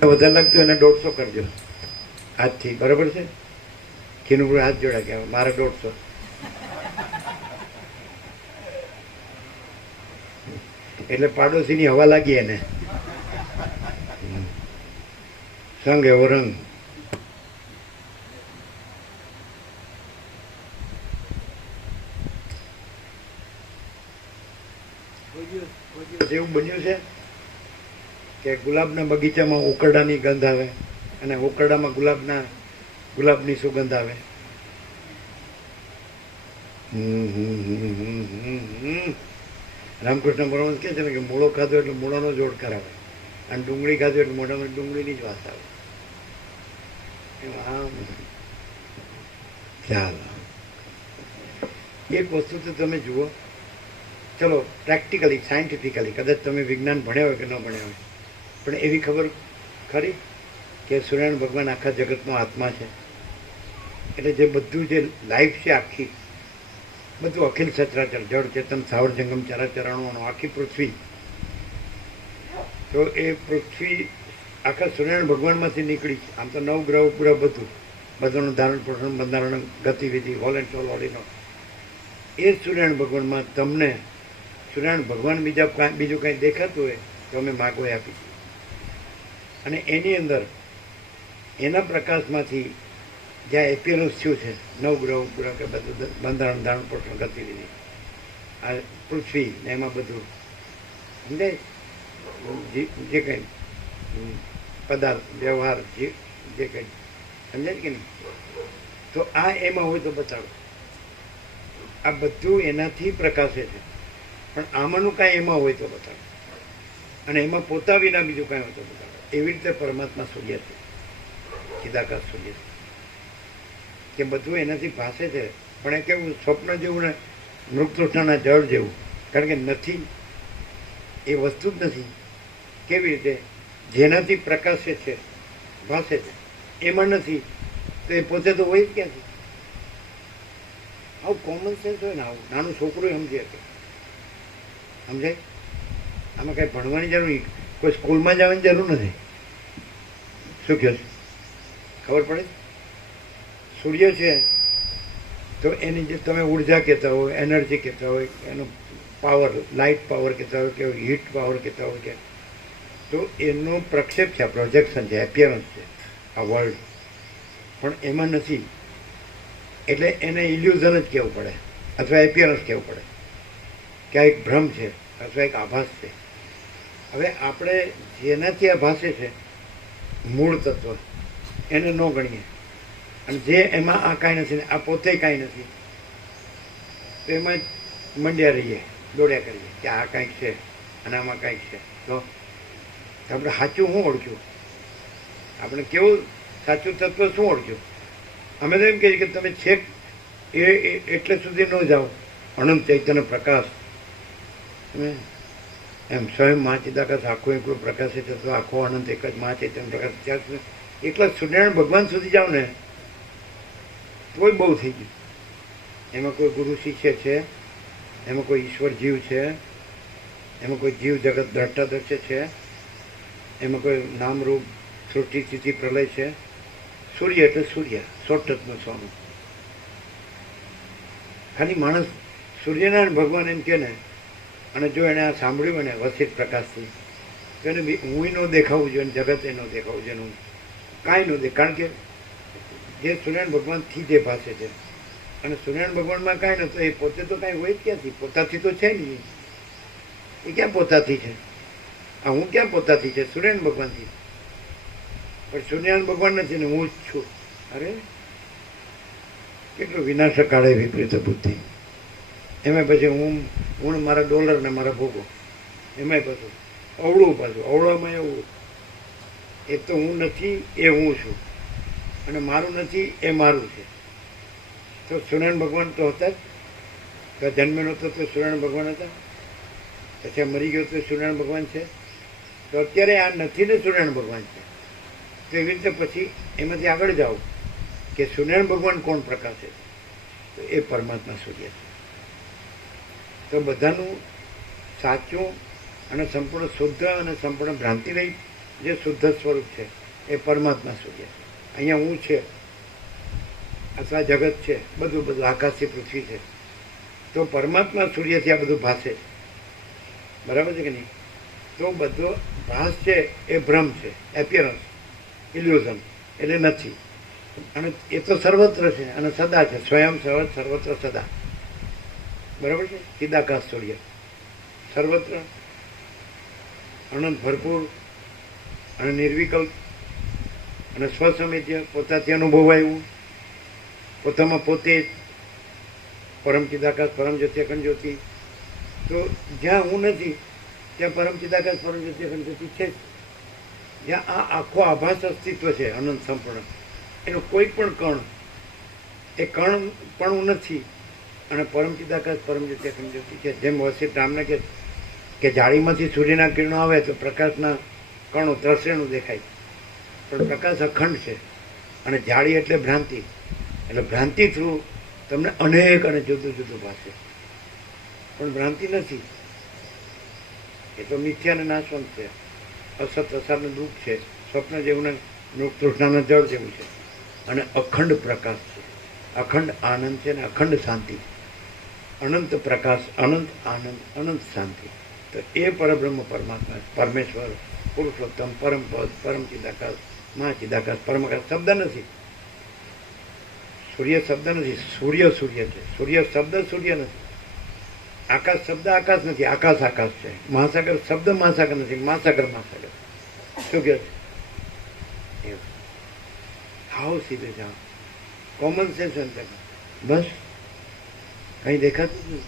વધારે લાગતું એને 150 કરજો આજથી, બરાબર છે? ખીનું હાથ જોડા કે મારે 150. એટલે પાડોશીની હવા લાગી એને. સંગ એવો રંગ. એવું બન્યું છે કે ગુલાબના બગીચામાં ઉકરડાની ગંધ આવે અને ઉકરડામાં ગુલાબની સુગંધ આવે. રામકૃષ્ણ પરમહંસ કહે છે ને કે મૂળો ખાધો એટલે મૂળાનો જોડ કરાવે, અને ડુંગળી ખાધો એટલે મોઢામાં ડુંગળીની જ વાત આવે. આમ ચાલો એક વસ્તુ તો તમે જુઓ, ચલો પ્રેક્ટિકલી સાયન્ટિફિકલી, કદાચ તમે વિજ્ઞાન ભણ્યા હોય કે ન ભણ્યા હોય, પણ એવી ખબર ખરી કે સૂર્યનારાયણ ભગવાન આખા જગતનો આત્મા છે. એટલે જે બધું જે લાઈફ છે આખી, બધું અખિલ સચરાચર, જળ ચેતન સ્થાવર જંગમ ચરાચરણોનો આખી પૃથ્વી, તો એ પૃથ્વી આખા સૂર્યનારાયણ ભગવાનમાંથી નીકળી. આમ તો 9 ગ્રહ પૂરા બધાનું ધારણ પોષણ બંધારણ ગતિવિધિ હોલ એન્ડ સોલ ઓડીનો એ સૂર્યનારાયણ ભગવાનમાં તમને સૂર્યનારાયણ ભગવાન બીજું કાંઈ દેખાતું હોય તો અમે માગો આપી દઈએ. અને એની અંદર એના પ્રકાશમાંથી જ્યાં એપિયરન્સ થયું છે 9 ગ્રહ પૂરા કે બધું બંધારણ ધારણ પોષણ ગતિવિધિ, આ પૃથ્વી ને એમાં બધું સમજાય, જે કંઈ પદાર્થ વ્યવહાર જે કંઈ સમજાય કે નહીં? તો આ એમાં હોય તો બતાવો. આ બધું એનાથી પ્રકાશે છે, પણ આમાંનું કાંઈ એમાં હોય તો બતાવો, અને એમાં પોતા વિના બીજું કાંઈ હોય તો બતાવો. એવી રીતે પરમાત્મા સૂર્ય છે, ચિદાકાશ સૂર્ય છે, કે બધું એનાથી ભાસે છે. પણ એ કેવું સ્વપ્ન જેવું ને મૃગતૃષ્ણના જળ જેવું, કારણ કે નથી, એ વસ્તુ જ નથી. કેવી રીતે? જેનાથી પ્રકાશે છે, ભાસે છે, એમાં નથી તો એ પોતે તો હોય જ ક્યાંથી? આવું કોમન સેન્સ હોય ને, આવું નાનું છોકરું સમજી શકે. સમજાય? આમાં કઈ ભણવાની જરૂર નહીં, કોઈ સ્કૂલમાં જવાની જરૂર નથી. શું કહો છો? ખબર પડે? સૂર્ય છે તો એની જે તમે ઉર્જા કહેતા હોય, એનર્જી કહેતા હોય, એનો પાવર, લાઇટ પાવર કહેતા હોય કે હીટ પાવર કહેતા હોય કે, તો એનો પ્રક્ષેપ છે, પ્રોજેક્શન છે, એપિયરન્સ છે આ વર્લ્ડ. પણ એમાં નથી એટલે એને ઇલ્યુઝન જ કહેવું પડે અથવા એપિયરન્સ કહેવું પડે કે આ એક ભ્રમ છે અથવા એક આભાસ છે. હવે આપણે જેનાથી આ ભાસે છે મૂળ તત્વ એને ન ગણીએ, અને જે એમાં આ કાંઈ નથી ને આ પોતે કાંઈ નથી, તો એમાં મંડ્યા રહીએ, દોડ્યા કરીએ કે આ કાંઈક છે અને આમાં કાંઈક છે. તો આપણે સાચું શું ઓળખ્યું? આપણે કેવું સાચું તત્વ શું ઓળખ્યું? અમે તો એમ કહીએ કે તમે છેક એટલે સુધી ન જાઓ અનંત ચૈતન્ય પ્રકાશ, એમ સ્વયં મા ચિદાકાશ આખો એકલો પ્રકાશ છે તો આખો અનંત એક જ મા ચૈતન્ય પ્રકાશ, ત્યાં સુધી એકલા સૂર્યનારાયણ ભગવાન સુધી જાઓ ને તોય બહુ થઈ ગયું. એમાં કોઈ ગુરુ શિષ્ય છે, એમાં કોઈ ઈશ્વર જીવ છે, એમાં કોઈ જીવ જગત દ્રષ્ટાદર્શ છે, એમાં કોઈ નામરૂપ સૃષ્ટિ સ્થિતિ પ્રલય છે. સૂર્ય એટલે સૂર્ય, શોર્ટકટનું સોનું. ખાલી માણસ સૂર્યનારાયણ ભગવાન એમ કે ને, અને જો એને આ સાંભળ્યું હોય ને વસિત પ્રકાશથી, તો એને હું ન દેખાવું જોઈએ, જગત એ ન દેખાવું જોઈએ, હું કાંઈ ન દેખ. કારણ કે જે સૂર્યનારાયણ ભગવાનથી જે ભાષે છે, અને સૂર્યનારાયણ ભગવાનમાં કાંઈ નતું, એ પોતે તો કાંઈ હોય જ ક્યાંથી? પોતાથી તો છે નહીં. એ ક્યાં પોતાથી છે? આ હું ક્યાં પોતાથી છે? સૂર્યનારાયણ ભગવાનથી. પણ સૂર્યનારાયણ ભગવાન નથી ને હું જ છું. અરે કેટલું વિનાશક કાળે વિપરીત બુદ્ધિ. એમાં પછી હું મારા ડોલર ને મારા ભોગો, એમાંય પાછું અવળું, પાછું અવળામાં એવું. એક તો હું નથી એ હું છું, અને મારું નથી એ મારું છે. તો સૂર્યનારાયણ ભગવાન તો હતા જ, તો જન્મેલો હતો તો સૂર્યનારાયણ ભગવાન હતા, પછી મરી ગયો તો સૂર્યનારાયણ ભગવાન છે. તો અત્યારે આ નથી ને સૂર્યનારાયણ ભગવાન છે. તો એવી રીતે પછી એમાંથી આગળ જાઓ કે સૂર્યનારાયણ ભગવાન કોણ પ્રકાશે? તો એ પરમાત્મા સૂર્ય છે. તો બધાનું સાચું અને સંપૂર્ણ શુદ્ધ અને સંપૂર્ણ ભ્રાંતિ રહી જે શુદ્ધ સ્વરૂપ છે એ પરમાત્મા સૂર્ય છે. અહીંયા હું છે અથવા જગત છે, બધું આકાશથી પૃથ્વી છે, તો પરમાત્મા સૂર્યથી આ બધું ભાસે છે. બરાબર છે કે નહીં? તો બધો ભાસ છે એ ભ્રમ છે, એપિયરન્સ, ઇલ્યુઝન, એટલે નથી. અને એ તો સર્વત્ર છે અને સદા છે, સ્વયં સર્વત્ર સદા. બરાબર છે? ચિદાકાશ સૂર્ય સર્વત્ર અનંત ભરપૂર અને નિર્વિકલ્પ અને સ્વસમિત્ય, પોતાથી અનુભવાયું, પોતામાં પોતે જ પરમ ચિદાકાશ પરમ જ્યોતિ અખંડ જ્યોતિ. તો જ્યાં હું નથી ત્યાં પરમ ચિદાકાશ પરમ જ્યોતિ અખંડ જ્યોતિ છે જ. જ્યાં આ આખો આભાસ અસ્તિત્વ છે અનંત સંપૂર્ણ, એનો કોઈ પણ કણ એ કણ પણ હું નથી, અને પરમ ચિદાકાશ પરમ જ્યોતિ અખંડ જ્યોતિ છે. જેમ વસિત રામને કે જાળીમાંથી સૂર્યના કિરણો આવે તો પ્રકાશના કણો ત્રસેણું દેખાય, પણ પ્રકાશ અખંડ છે. અને જાળી એટલે ભ્રાંતિ, એટલે ભ્રાંતિ થ્રુ તમને અનેક અને જુદું જુદું ભાષે, પણ ભ્રાંતિ નથી. એ તો મિથ્યા અને નાશવંત છે, અસત અસારનું દુઃખ છે, સ્વપ્ન જેવું ને તૃષ્ણાના જળ જેવું છે. અને અખંડ પ્રકાશ છે, અખંડ આનંદ છે ને અખંડ શાંતિ, અનંત પ્રકાશ, અનંત આનંદ, અનંત શાંતિ. તો એ પરબ્રહ્મ પરમાત્મા, પરમેશ્વર, પુરુષોત્તમ, પરમ પદ, પરમ ચિદાકાશ, મહા ચિદાકાશ, પરમાકાશ શબ્દ નથી, સૂર્ય શબ્દ નથી, સૂર્ય સૂર્ય છે. સૂર્ય શબ્દ સૂર્ય નથી, આકાશ શબ્દ આકાશ નથી, આકાશ આકાશ છે. મહાસાગર શબ્દ મહાસાગર નથી, મહાસાગર મહાસાગર. શું કહે છે? હાવ સીધે જાઓ, કોમન સેન્સ અંતર, બસ કઈ દેખાતું જ નહીં.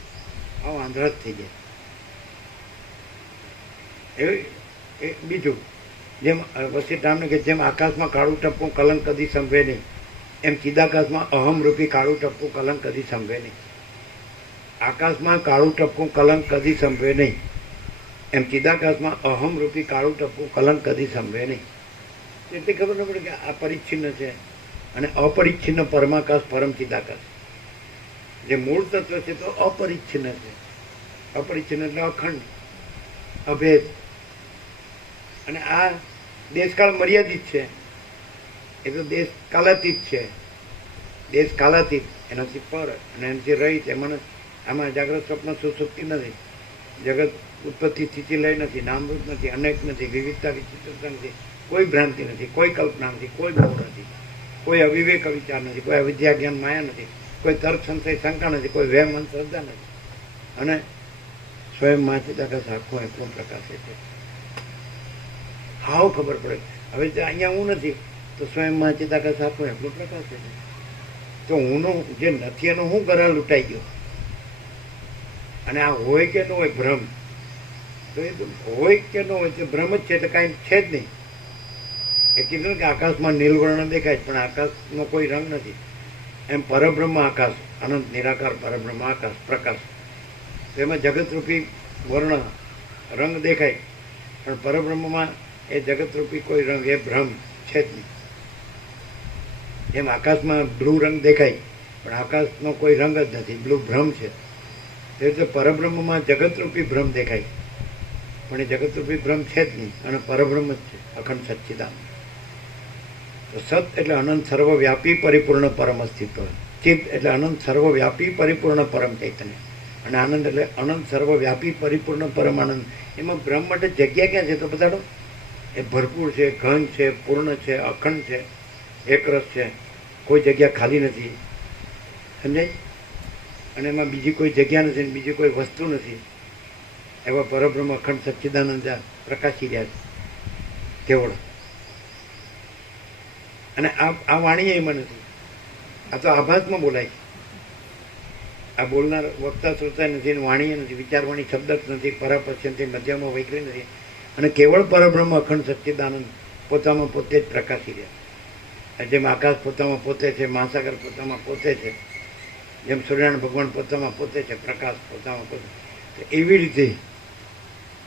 આવો આંધળા જ થઈ જાય. એ બીજું, જેમ વસિત રામને કે જેમ આકાશમાં કાળું ટપકું કલંક કદી સંભવે નહીં, એમ ચિદાકાશમાં અહમરૂપી કાળું ટપકું કલંક કદી સંભવે નહીં. આકાશમાં કાળું ટપકું કલંક કદી સંભવે નહીં. એમ ચિદાકાશમાં અહમ રૂપી કાળું ટપકું કલંક કદી સંભવે નહીં. એટલી ખબર ન પડે કે આ પરિચ્છિન્ન છે અને અપરિચ્છિન્ન પરમાકાશ પરમ ચિદાકાશ. જે મૂળ તત્વ છે તો અપરિચ્છિન્ન છે. અપરિચ્છિન્ન એટલે અખંડ, અભેદ. અને આ દેશકાળ મર્યાદિત છે. એ તો દેશ કાલાતીત છે. દેશ કાલાતીત, એનાથી પર અને એનાથી રહિત. એમાં આમાં જાગ્રત સ્વપ્ન સુસુપ્તિ નથી. જગત ઉત્પત્તિ સ્થિતિ લય નથી, નામરૂપ નથી, અનેક નથી, વિવિધતા વિચિત્રતા નથી, કોઈ ભ્રાંતિ નથી, કોઈ કલ્પના નથી, કોઈ મોહ નથી, કોઈ અવિવેક વિચાર નથી, કોઈ અવિદ્યા જ્ઞાન માયા નથી, કોઈ તર્ક સંશય શંકા નથી, કોઈ વહેમ શ્રદ્ધા નથી. અને સ્વયં માચિદાકાશ આખો એટલો પ્રકાશે છે. હાવ ખબર પડે. હવે અહીંયા હું નથી તો સ્વયં માચિદાકાશ આખો એટલો પ્રકાશે છે. તો હુંનો જે નથી એનો હું ઘરે લૂંટાઈ ગયો. અને આ હોય કે ન હોય ભ્રમ, તો એ તો હોય કે ન હોય તે ભ્રમ જ છે, એટલે કાંઈ છે જ નહીં. એ કીધું કે આકાશમાં નીલવર્ણ દેખાય પણ આકાશનો કોઈ રંગ નથી. એમ પરબ્રહ્મ આકાશ, અનંત નિરાકાર પરબ્રહ્મ આકાશ પ્રકાશ, તેમાં જગતરૂપી વર્ણ રંગ દેખાય પણ પરબ્રહ્મમાં એ જગતરૂપી કોઈ રંગ, એ ભ્રમ છે જ નહીં. જેમ આકાશમાં બ્લુ રંગ દેખાય પણ આકાશનો કોઈ રંગ જ નથી, બ્લુ ભ્રમ છે. તે રીતે પરબ્રહ્મમાં જગતરૂપી ભ્રમ દેખાય પણ એ જગતરૂપી ભ્રમ છે જ નહીં અને પરબ્રહ્મ જ છે, અખંડ સચ્ચિદાનંદ. તો સત એટલે અનંત સર્વવ્યાપી પરિપૂર્ણ પરમ અસ્તિત્વ. ચિત્ત એટલે અનંત સર્વવ્યાપી પરિપૂર્ણ પરમ ચૈતન્ય. અને આનંદ એટલે અનંત સર્વવ્યાપી પરિપૂર્ણ પરમ આનંદ. એમાં બ્રહ્મ માટે જગ્યા ક્યાં છે તો બતાડો. એ ભરપૂર છે, ઘન છે, પૂર્ણ છે, અખંડ છે, એકરસ છે, કોઈ જગ્યા ખાલી નથી. સમજાય? અને એમાં બીજી કોઈ જગ્યા નથી, બીજી કોઈ વસ્તુ નથી. એવા પરબ્રહ્મ અખંડ સચ્ચિદાનંદ પ્રકાશી રહ્યા છે કેવળ. અને આ વાણી એમાં નથી, આ તો આભાસમાં બોલાય છે. આ બોલનાર વક્તા શ્રોતા નથી, વાણી નથી, વિચારવાણી શબ્દ જ નથી, પરાપશ્યંથી મધ્યમાં વૈખરી નથી. અને કેવળ પરબ્રહ્મ અખંડ સચ્ચિદાનંદ પોતામાં પોતે જ પ્રકાશી રહ્યા. જેમ આકાશ પોતામાં પોતે છે, મહાસાગર પોતામાં પોતે છે, જેમ સૂર્યનારાયણ ભગવાન પોતામાં પોતે છે, પ્રકાશ પોતામાં પોતે. એવી રીતે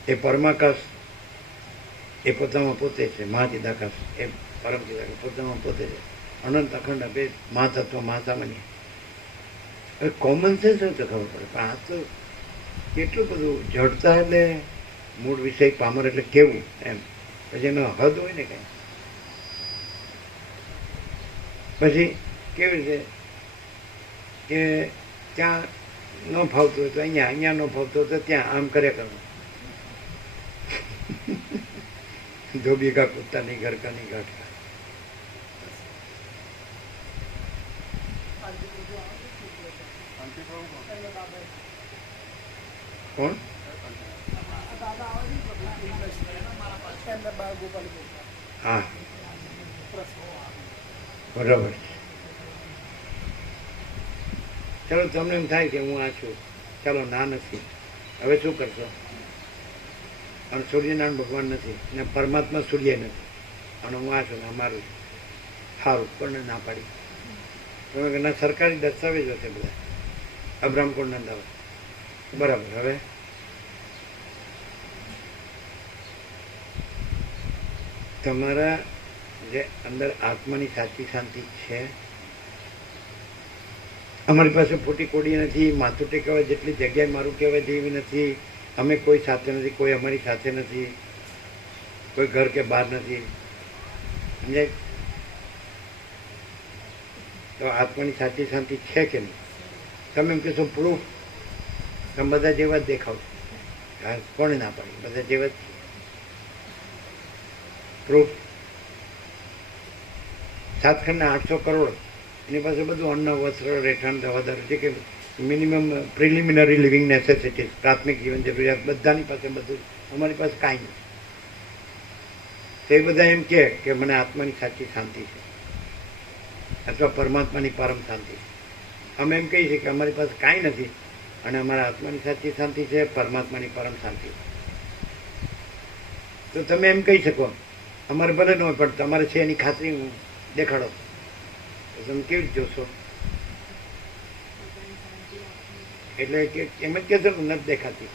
એ પરમાકાશ એ પોતામાં પોતે છે, મહાચિદાકાશ એ પરમ ચિદાકાશ પોતામાં પોતે છે, અનંત અખંડ અભેદ મહાતત્વ મહાસામાન્ય. હવે કોમન સેન્સ હોય તો ખબર પડે, પણ આ તો કેટલું બધું જડતા એટલે મૂળ વિષય પામર એટલે કેવું એમ, પછી એનો હદ હોય ને કંઈ. પછી કેવી રીતે કે ત્યાં ન ફાવતું હોય તો અહીંયા ન ફાવતું હોય તો ત્યાં આમ કર્યા કરવું. ધોબી કા કુત્તા નહીં ઘર કા નહીં ઘાટ કા. કોણ? હા બરાબર. ચાલો તમને એમ થાય કે હું આ છું, ચાલો ના નથી, હવે શું કરશો? અને સૂર્યનારાયણ ભગવાન નથી ને પરમાત્મા સૂર્ય નથી અને હું આ છું ને અમારું સારું પણ ના પાડી. તમે ના સરકારી દસ્તાવેજો છે બધા અબ્રામકોડ નંદાવા બરાબર. હવે તમારા જે અંદર આત્માની સાચી શાંતિ છે, અમારી પાસે ફોટી કોડી નથી, માથું ટેકવા જેટલી જગ્યાએ મારું કહેવાય જેવી નથી, અમે કોઈ સાથે નથી, કોઈ અમારી સાથે નથી, કોઈ ઘર કે બહાર નથી. સમજાય? તો આત્માની સાચી શાંતિ છે કે નહીં? તમે એમ કહેશો પ્રૂફ, તમે બધા જેવા જ દેખાવ છો. કોણે ના પાડી? બધા જેવા જ પ્રૂફ. 7 ખંડના 800 કરોડ એની પાસે બધું અન્ન વસ્ત્ર રહેઠાણ દવાદાર જે કે મિનિમમ પ્રિલિમિનરી લિવિંગ નેસેસિટીઝ, પ્રાથમિક જીવન જરૂરિયાત બધાની પાસે બધું. અમારી પાસે કાંઈ નથી. તે બધા એમ કે મને આત્માની સાચી શાંતિ છે અથવા પરમાત્માની પરમ શાંતિ છે. અમે એમ કહીએ છીએ કે અમારી પાસે કાંઈ નથી અને અમારા આત્માની સાચી શાંતિ છે, પરમાત્માની પરમ શાંતિ છે. તો તમે એમ કહી શકો અમારે ભલે ન હોય પણ તમારે છે એની ખાતરી હું દેખાડો, તો તમે કેવી રીતે જોશો? એટલે કે એમ જ કહેશો કે નથી દેખાતી.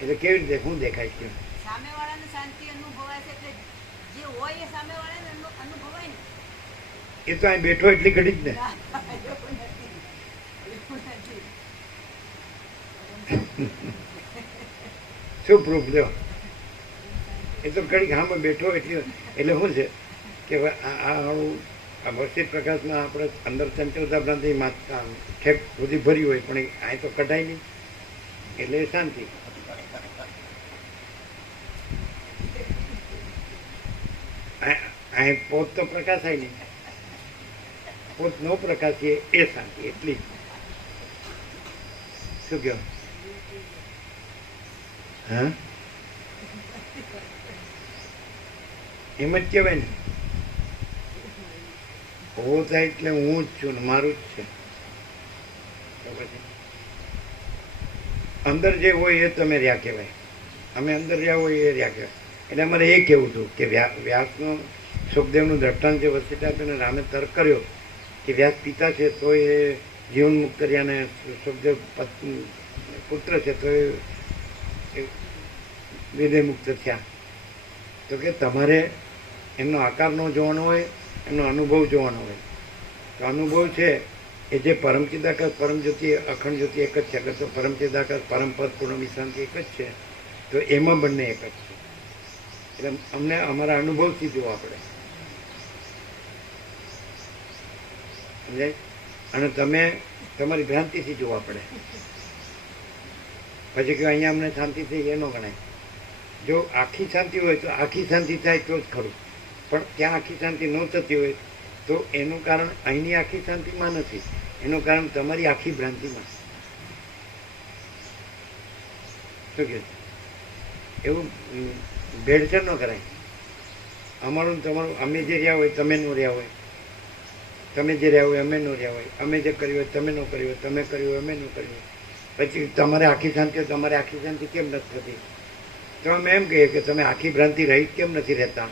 એટલે કેવી રીતે શું દેખાય છે? સામેવાળાને શાંતિ અનુભવાય છે એટલે જે હોય એ સામેવાળાને અનુભવાય ને. એ તો અહીં બેઠો એટલી ઘડી જ ને. એવું નથી. એવું નથી. શું પ્રૂફ લ્યો? એ તો ઘડી ગામમાં બેઠો એટલી એટલે શું છે કે આ વસ્તી પ્રકાશમાં આપણે અંદર ચંચળતા ભ્રાંતિ ઠેક સુધી ભર્યું હોય પણ અહીં તો કઢાય નહીં એટલે શાંતિ. અહીં પોત તો પ્રકાશાય નહીં, પોત નો પ્રકાશીએ એ શાંતિ એટલી. શું કહો? હા, એમ જ કહેવાય ને. હો થાય એટલે હું જ છું ને મારું જ છે. તો પછી અંદર જે હોય એ તમે રહ્યા કહેવાય, અમે અંદર રહ્યા હોય એ રહ્યા કહેવાય. એટલે અમારે એ કહેવું હતું કે વ્યાસનું સુખદેવનું દ્રષ્ટાંત જે વસિષ્ઠ આપ્યું ને રામે તર્ક કર્યો કે વ્યાસ પિતા છે તો એ જીવન મુક્ત રહ્યા ને સુખદેવ પુત્ર છે તો એ વિદેહ મુક્ત થયા. તો કે તમારે એમનો આકાર ન જોવાનો હોય, એમનો અનુભવ જોવાનો હોય. તો અનુભવ છે એ જે પરમ ચિદાકાશ પરમ જ્યોતિ અખંડ જ્યોતિ એક જ છે. અગર તો પરમ ચિદાકાશ પરમ પદ પૂર્ણ વિશ્રાંતિ એક જ છે તો એમાં બંને એક જ છે. એટલે અમને અમારા અનુભવથી જોવા પડે, સમજાય? અને તમે તમારી ભ્રાંતિથી જોવા પડે. પછી કે અહીંયા અમને શાંતિ થઈ એ ન ગણાય. જો આખી શાંતિ હોય તો આખી શાંતિ થાય તો જ ખરું, પણ ત્યાં આખી શાંતિ ન થતી હોય તો એનું કારણ અહીંની આખી શાંતિમાં નથી, એનું કારણ તમારી આખી ભ્રાંતિમાં. શું કહે? એવું ભેળસેળ ન કરાય. અમારું ને તમારું, અમે જે રહ્યા હોય તમે ન રહ્યા હોય, તમે જે રહ્યા હોય અમે ન રહ્યા હોય, અમે જે કર્યું હોય તમે ન કર્યું હોય, તમે કર્યું હોય અમે ન કર્યું હોય. પછી તમારે આખી શાંતિ હોય તમારે આખી શાંતિ કેમ નથી થતી? તો અમે એમ કહીએ કે તમે આખી ભ્રાંતિ રહિત કેમ નથી રહેતા?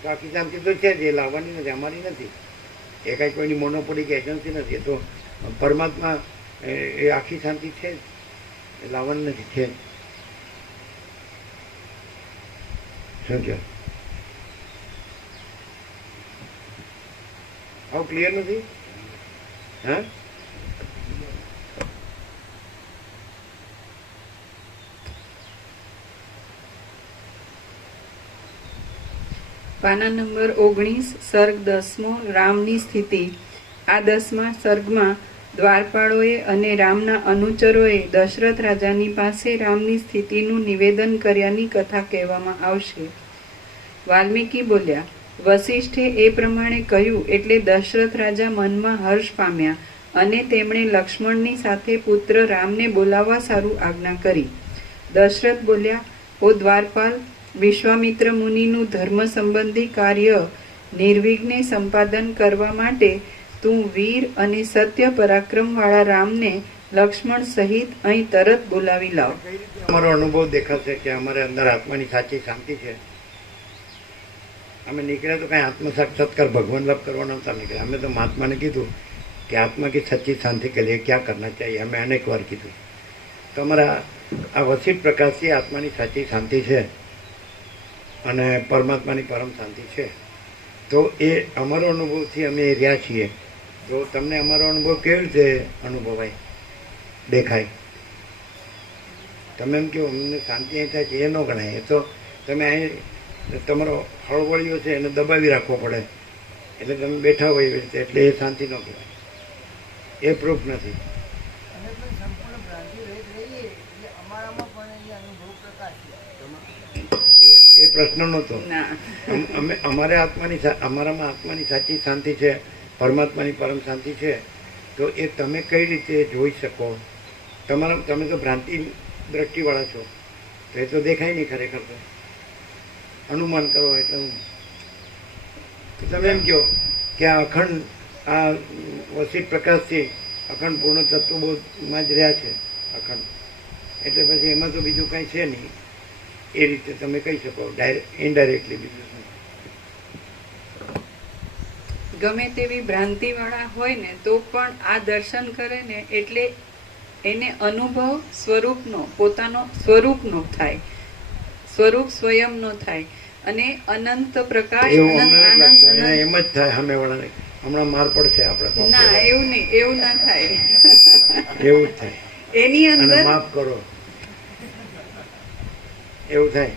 તો આખી શાંતિ તો છે જ, એ લાવવાની નથી, અમારી નથી. એ કાંઈ કોઈની મોનોપોલી કે એજન્સી નથી. એ તો પરમાત્મા એ આખી શાંતિ છે જ, એ લાવવાની નથી, છે જ. શું કહો? આવું ક્લિયર નથી? હા, પાના નંબર 19, સર્ગ 10મો, રામની સ્થિતિ. આ 10મા સર્ગમાં દ્વારપાળોએ અને રામના અનુચરોએ દશરથ રાજાની પાસે રામની સ્થિતિનું નિવેદન કર્યાની કથા કહેવામાં આવશે. વાલ્મીકી બોલ્યા, વસિષ્ઠે એ પ્રમાણે કહ્યું એટલે દશરથ રાજા મનમાં હર્ષ પામ્યા અને તેમણે લક્ષ્મણની સાથે પુત્ર રામને બોલાવવા સારું આજ્ઞા કરી. દશરથ બોલ્યા, ઓ દ્વારપાલ, વિશ્વામિત્ર મુનિનું ધર્મ સંબંધી કાર્ય નિર્વિઘ્ને સંપાદન કરવા માટે તું વીર અને સત્ય પરાક્રમ વાળા રામને લક્ષ્મણ સહિત અહીં તરત બોલાવી લાવ. અમારો અનુભવ દેખાશે કે અમારે અંદર આત્માની સાચી શાંતિ છે. અમે નીકળ્યા તો કાંઈ આત્મ સાક્ષાત્કાર ભગવાન લાભ કરવા નહોતા નીકળ્યા. અમે તો મહાત્માને કીધું કે આત્મા की सच्ची शांति के लिए क्या करना चाहिए. અમે અનેક વાર કીધું. તો અમારા આ વસિષ્ઠ પ્રકાશથી આત્માની સાચી શાંતિ છે અને પરમાત્માની પરમ શાંતિ છે. તો એ અમારો અનુભવથી અમે રહ્યા છીએ. તો તમને અમારો અનુભવ કેવી રીતે અનુભવાય, દેખાય? તમે એમ કહો અમને શાંતિ અહીં થાય છે એ ન ગણાય. એ તો તમે અહીં તમારો હળવળીઓ છે એને દબાવી રાખવો પડે એટલે તમે બેઠા હોય એવી રીતે, એટલે એ શાંતિ ન કહેવાય. એ પ્રૂફ નથી. અને પણ સંપૂર્ણ ભ્રાંતિ રહિત રહીએ એટલે અમારામાં પણ એ અનુભવ પ્રકાશ છે. એ પ્રશ્ન નહોતો. ના, અમારામાં આત્માની સાચી શાંતિ છે, પરમાત્માની પરમ શાંતિ છે. તો એ તમે કઈ રીતે જોઈ શકો? તમે તો ભ્રાંતિ દ્રષ્ટિવાળા છો, તો એ તો દેખાય નહીં ખરેખર. તો અનુમાન કરો એટલે તો તમે એમ કહો કે આ અખંડ આ વસિષ્ઠ પ્રકાશથી અખંડ પૂર્ણ તત્વબોધમાં જ રહ્યા છે અખંડ, એટલે પછી એમાં તો બીજું કાંઈ છે નહીં. એ રીતે તમે કહી શકો ઇનડાયરેક્ટલી. બીજું શું? ગમે તેવી ભ્રાંતિવાળા હોય ને તો પણ આ દર્શન કરે ને એટલે એને અનુભવ સ્વરૂપનો, પોતાનો સ્વરૂપનો થાય, સ્વરૂપ સ્વયંનો થાય. અને અનંત પ્રકાશ, એવું અનંત અમને આનંદ, લાગતું. એને એમ જ થાય સામેવાળાને હમણાં માર પડશે આપણે ના એવું નહીં, એવું ના થાય. એવું જ થાય. એની અને અંદર માફ કરો એવું થાય.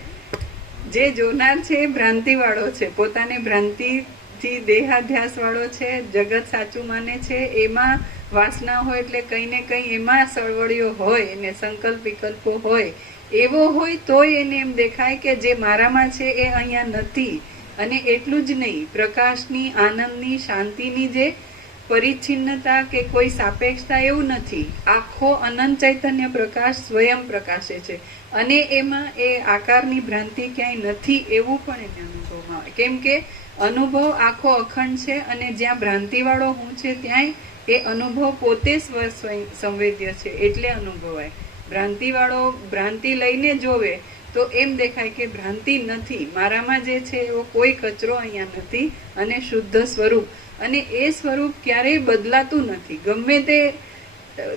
જે જોનાર છે એ ભ્રાંતિ વાળો છે, પોતાને ભ્રાંતિથી દેહાધ્યાસ વાળો છે, જગત સાચું માને છે, એમાં વાસના હોય એટલે કંઈ ને કંઈ એમાં સળવળીઓ હોય, એને સંકલ્પ વિકલ્પો હોય, એવો હોય તોય એને એમ દેખાય કે જે મારામાં છે એ અહીંયા નથી. અને એટલું જ નહીં, પ્રકાશની, આનંદની, શાંતિની જે પરિચ્છિન્નતા કે કોઈ સાપેક્ષતા એવું નથી. આખો અનંત ચૈતન્ય પ્રકાશ સ્વયં પ્રકાશે છે અને એમાં એ આકારની ભ્રાંતિ ક્યાંય નથી એવું પણ એને અનુભવમાં આવે. કેમ કે અનુભવ આખો અખંડ છે અને જ્યાં ભ્રાંતિવાળો હું છે ત્યાંય એ અનુભવ પોતે સંવેદ્ય છે એટલે અનુભવાય. ભ્રાંતિવાળો ભ્રાંતિ લઈને જોવે તો એમ દેખાય કે ભ્રાંતિ નથી, મારામાં જે છે એવો કોઈ કચરો અહીંયા નથી અને શુદ્ધ સ્વરૂપ. અને એ સ્વરૂપ ક્યારેય બદલાતું નથી. ગમે તે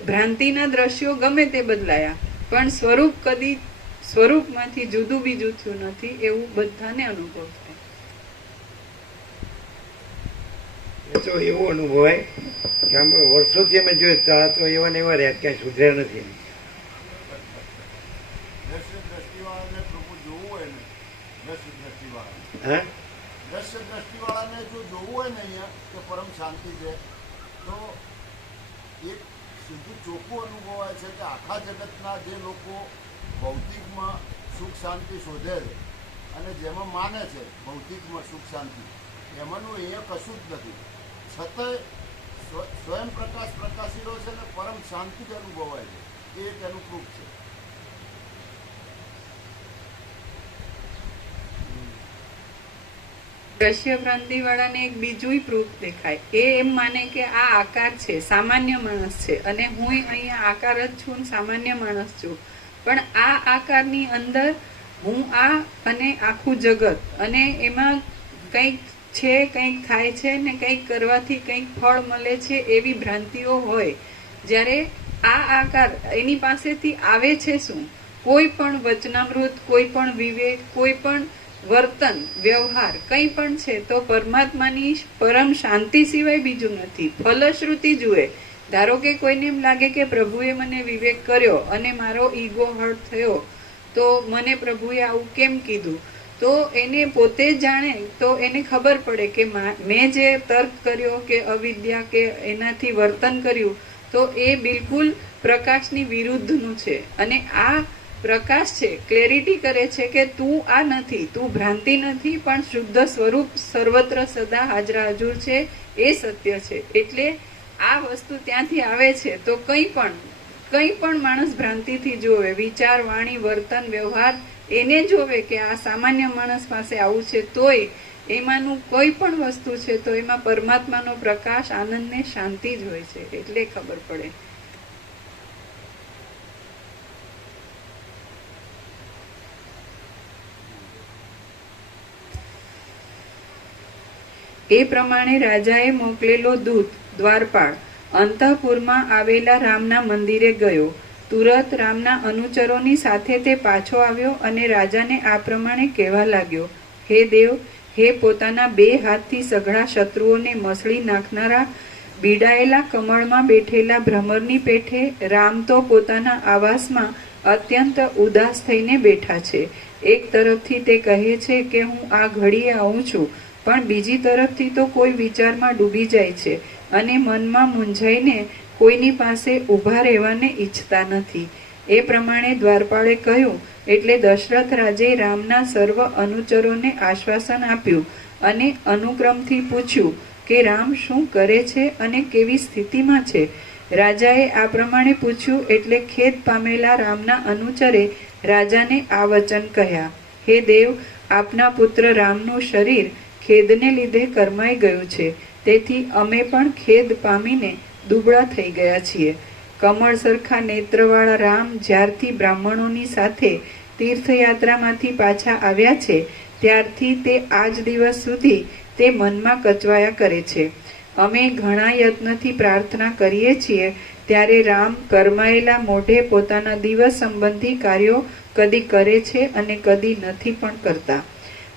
ભ્રાંતિના દ્રશ્યો ગમે તે બદલાયા, પણ સ્વરૂપ કદી સ્વરૂપમાંથી જુદું બીજું થયું નથી એવું બધાને અનુભવ થાય. એ તો એવું અનુભવાય કે આમ વર્ષોથી અમે જોઈએ તો એવા ને એવા રહ્યા, ક્યાંય સુધર્યા નથી. દ્રષ્ટિવાળાને પ્રભુ જોવું હોય ને, દ્રષ્ટિવાળા હા, દ્રષ્ટિવાળાને જો જોવું હોય ને અહીંયા કે પરમ શાંતિ છે, તો એક સીધું ચોખ્ખું અનુભવાય છે કે આખા જગતના જે લોકો ભૌતિકમાં સુખ શાંતિ શોધે છે અને જેમાં માને છે ભૌતિકમાં સુખ શાંતિ, એમાંનું અહીંયા કશું જ નથી. છતાંય સ્વયં પ્રકાશ પ્રકાશીલો છે ને પરમ શાંતિ જ અનુભવાય છે. એ એક એનું પ્રૂફ છે. દ્રશ્ય ભ્રાંતિ વાળાને એક બીજું પ્રૂફ દેખાય. એ એમ માને કે આ આકાર છે, સામાન્ય માણસ છે અને હું અહીંયા આકાર જ છું, સામાન્ય માણસ છું. પણ આ આકારની અંદર હું આ અને આખું જગત, અને એમાં કંઈક છે, કંઈક થાય છે ને કંઈક કરવાથી કંઈક ફળ મળે છે એવી ભ્રાંતિઓ હોય. જ્યારે આ આકાર એની પાસેથી આવે છે શું? કોઈ પણ વચનામૃત, કોઈ પણ વિવેક, કોઈ પણ વર્તન, વ્યવહાર કંઈ પણ છે તો પરમાત્માની પરમ શાંતિ સિવાય બીજું નથી. ફલશ્રુતિ જુએ. ધારો કે કોઈને એમ લાગે કે પ્રભુએ મને વિવેક કર્યો અને મારો ઈગો હર્ટ થયો, તો મને પ્રભુએ આવું કેમ કીધું, તો એને પોતે જાણે તો એને ખબર પડે કે મેં જે તર્ક કર્યો કે અવિદ્યા કે એનાથી વર્તન કર્યું તો એ બિલકુલ પ્રકાશની વિરુદ્ધનું છે. અને આ પ્રકાશ છે, ક્લેરિટી કરે છે કે તું આ નથી, તું ભ્રાંતિ નથી, પણ શુદ્ધ સ્વરૂપ સર્વત્ર સદા હાજરા હજુર છે, એ સત્ય છે. એટલે આ વસ્તુ ત્યાંથી આવે છે. તો કંઈ પણ માણસ ભ્રાંતિથી જોવે, વિચાર, વાણી, વર્તન, વ્યવહાર, એને જોવે કે આ સામાન્ય માણસ પાસે આવું છે, તોય એમાંનું કોઈ પણ વસ્તુ છે તો એમાં પરમાત્માનો પ્રકાશ, આનંદ ને શાંતિ જ હોય છે. એટલે ખબર પડે. એ પ્રમાણે રાજાએ મોકલેલો દૂત દ્વારપાળ અંતઃપુરમાં આવેલા રામના મંદિરે ગયો. તુરત રામના અનુચરોની સાથે તે પાછો આવ્યો અને રાજાને આ પ્રમાણે કહેવા લાગ્યો, હે દેવ, હે પોતાના 2 હાથથી સઘળા શત્રુઓને મસળી નાખનારા, બીડાયેલા કમળમાં બેઠેલા ભ્રમરની પેઠે રામ તો પોતાના આવાસમાં અત્યંત ઉદાસ થઈને બેઠા છે. એક તરફથી તે કહે છે કે હું આ ઘડીએ આવું છું, પણ બીજી તરફથી તો કોઈ વિચારમાં ડૂબી જાય છે અને મનમાં મૂંઝાઈને કોઈની પાસે ઊભા રહેવાને ઈચ્છતા નથી. એ પ્રમાણે દ્વારપાળે કહ્યું એટલે દશરથ રાજે રામના સર્વ અનુચરોને આશ્વાસન આપ્યું અને અનુક્રમથી પૂછ્યું કે રામ શું કરે છે અને કેવી સ્થિતિમાં છે. રાજાએ આ પ્રમાણે પૂછ્યું એટલે ખેદ પામેલા રામના અનુચરે રાજાને આ વચન કહ્યા, હે દેવ, આપના પુત્ર રામનું શરીર ખેદને લીધે કરમાઈ ગયું છે, તેથી અમે પણ ખેદ પામીને દુબળા થઈ ગયા છીએ. કમળ સરખા નેત્રવાળા રામ જ્યારથી બ્રાહ્મણોની સાથે તીર્થયાત્રામાંથી પાછા આવ્યા છે ત્યારથી તે આજ દિવસ સુધી તે મનમાં કચવાયા કરે છે. અમે ઘણા યત્નથી પ્રાર્થના કરીએ છીએ ત્યારે રામ કરમાયેલા મોઢે પોતાના દિવસ સંબંધી કાર્યો કદી કરે છે અને કદી નથી પણ કરતા.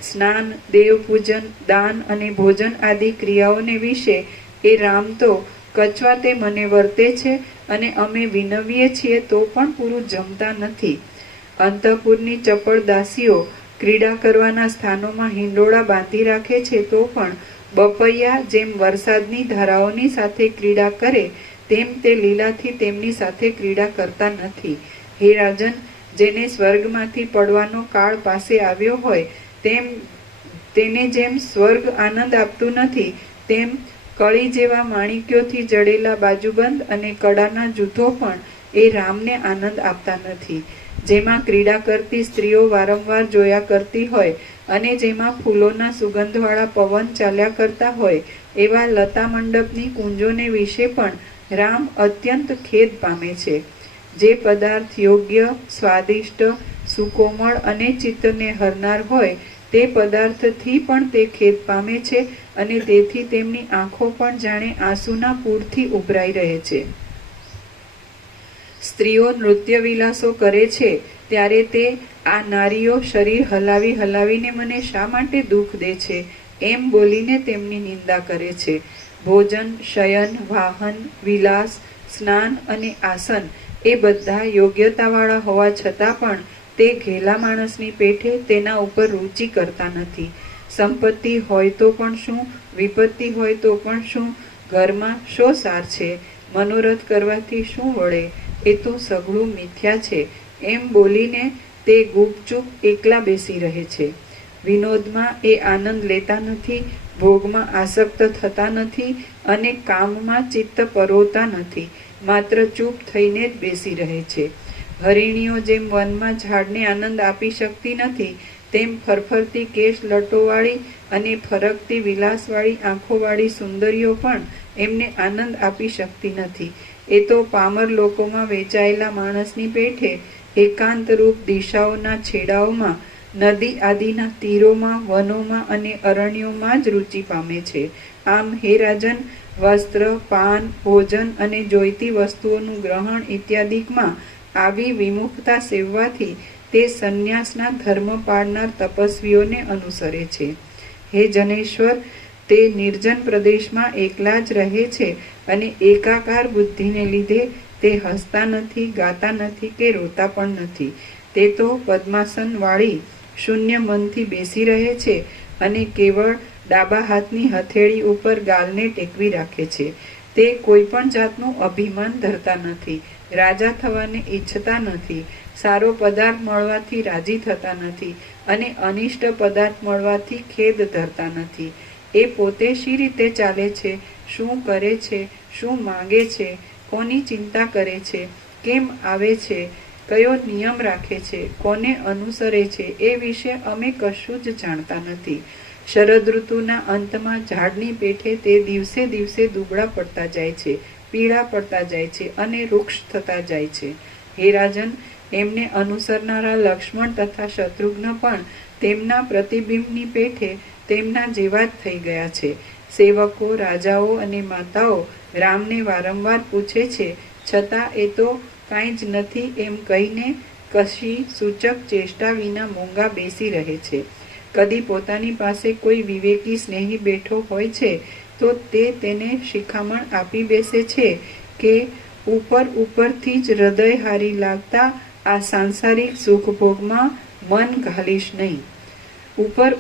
સ્નાન, દેવપૂજન, દાન અને ભોજન આદિ ક્રિયાઓને વિશે એ રામ તો કચવાતે મને વર્તે છે અને અમે વિનવીએ છીએ તો પણ પૂરું જમતા નથી. અંતઃપુરની ચપળ દાસીઓ ક્રીડા કરવાના સ્થાનોમાં હિંડોળા બાંધી રાખે છે તો પણ બપૈયા જેમ વરસાદની ધારાઓની સાથે ક્રીડા કરે તેમ તે લીલાથી તેમની સાથે ક્રીડા કરતા નથી. હે રાજન, જેને સ્વર્ગમાંથી પડવાનો કાળ પાસે આવ્યો હોય તેને જેમ સ્વર્ગ આનંદ આપતું નથી, તેમ કળી જેવા માણિક્યોથી જડેલા બાજુબંધ અને કડાના જૂથો પણ એ રામને આનંદ આપતા નથી. જેમાં ક્રીડા કરતી સ્ત્રીઓ વારંવાર જોયા કરતી હોય અને જેમાં ફૂલોના સુગંધવાળા પવન ચાલ્યા કરતા હોય એવા લતા મંડપની કુંજોને વિશે પણ રામ અત્યંત ખેદ પામે છે. જે પદાર્થ યોગ્ય, સ્વાદિષ્ટ, સુકોમળ અને ચિત્તને હરનાર હોય તે પદાર્થથી પણ તે ખેદ પામે છે અને તેથી તેમની આંખો પણ જાણે આંસુના પૂરથી ઉભરાઈ રહે છે. સ્ત્રીઓ નૃત્ય વિલાસો કરે છે ત્યારે તે આ નારીઓ શરીર હલાવી હલાવીને મને શા માટે દુઃખ દે છે એમ બોલીને તેમની નિંદા કરે છે. ભોજન, શયન, વાહન, વિલાસ, સ્નાન અને આસન એ બધા યોગ્યતાવાળા હોવા છતાં પણ તે ઘેલા માણસની પેઠે તેના ઉપર રુચિ કરતા નથી. સંપત્તિ હોય તો પણ શું, વિપત્તિ હોય તો પણ શું, ઘરમાં શો સાર છે, મનોરથ કરવાથી શું વળે, એ તો સઘળું મિથ્યા છે એમ બોલીને તે ગુપચૂપ એકલા બેસી રહે છે. વિનોદમાં એ આનંદ લેતા નથી, ભોગમાં આસક્ત થતા નથી અને કામમાં ચિત્ત પરોતા નથી, માત્ર ચૂપ થઈને જ બેસી રહે છે. હરિણીઓ જેમ વનમાં ઝાડને આનંદ આપી શકતી નથી તેમ ફરફરતી કેશ લટોવાળી અને ફરકતી વિલાસવાળી આંખોવાળી સુંદરીઓ પણ એમને આનંદ આપી શકતી નથી. એ તો પામર લોકોમાં વેચાયેલા માણસની પેઠે એકાંતરૂપ દિશાઓના છેડાઓમાં, નદી આદિના તીરોમાં, વનોમાં અને અરણ્યોમાં જ રુચિ પામે છે. આમ હે રાજન, વસ્ત્ર, પાન, ભોજન અને જોઈતી વસ્તુઓનું ગ્રહણ ઇત્યાદિકમાં આવી વિમુખતા સેવવાથી તે સંન્યાસના ધર્મ પાળનાર તપસ્વીઓને અનુસરે છે. હે જનેશ્વર, તે નિર્જન પ્રદેશમાં એકલા જ રહે છે અને એકાકાર બુદ્ધિને લીધે તે હસતા નથી, ગાતા નથી કે રોતા પણ નથી. તે તો પદ્માસન વાળી શૂન્ય મનથી બેસી રહે છે અને કેવળ ડાબા હાથની હથેળી ઉપર ગાલને ટેકવી રાખે છે. તે કોઈ પણ જાતનું અભિમાન ધરતા નથી, રાજા થવાને ઈચ્છતા નથી, સારો પદાર્થ મળવાથી રાજી થતા નથી અને અનિષ્ટ પદાર્થ મળવાથી ખેદ ધરતા નથી. એ પોતે શી રીતે ચાલે છે, શું કરે છે, શું માંગે છે, કોની ચિંતા કરે છે, કેમ આવે છે, કયો નિયમ રાખે છે, કોને અનુસરે છે, એ વિશે અમે કશું જ જાણતા નથી. શરદ ઋતુના અંતમાં ઝાડની પેઠે તે દિવસે દિવસે દુબળા પડતા જાય છે, પીળા પડતા જાય છે અને વૃક્ષ થતા જાય છે. હે રાજન, એમને અનુસરનારા લક્ષ્મણ તથા શત્રુઘ્ન પણ તેમના પ્રતિબિંબની પેઠે તેમના જેવા જ થઈ ગયા છે. સેવકો, રાજાઓ અને માતાઓ રામને વારંવાર પૂછે છે, છતાં એ તો કાંઈ જ નથી એમ કહીને કશી સૂચક ચેષ્ટા વિના મૂંગા બેસી રહે છે. કદી પોતાની પાસે કોઈ વિવેકી સ્નેહી બેઠો હોય છે તો તે તેને શિખામણ આપી બેસે છે કે ઉપરથી જ હૃદય હારી લાગતા આ સાંસારિક સુખભોગમાં મન ઘાલીશ નહીં.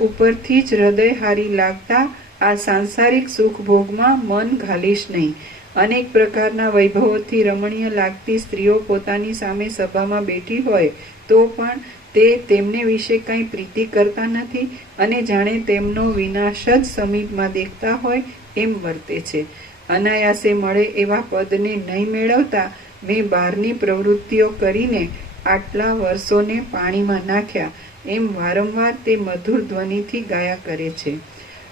ઉપરથી જ હૃદય હારી લાગતા આ સાંસારિક સુખભોગમાં મન ઘાલીશ નહીં. અનેક પ્રકારના વૈભવોથી રમણીય લાગતી સ્ત્રીઓ પોતાની સામે સભામાં બેઠી હોય તો પણ તે તેમને વિશે કંઈ પ્રીતિ કરતા નથી અને જાણે તેમનો વિનાશ જ સમીપમાં દેખતા હોય એમ વર્તે છે. અનાયાસે મળે એવા પદને નહીં મેળવતા મેં બહારની પ્રવૃત્તિઓ કરીને આટલા વર્ષોને પાણીમાં નાખ્યા એમ વારંવાર તે મધુર ધ્વનિથી ગાયા કરે છે.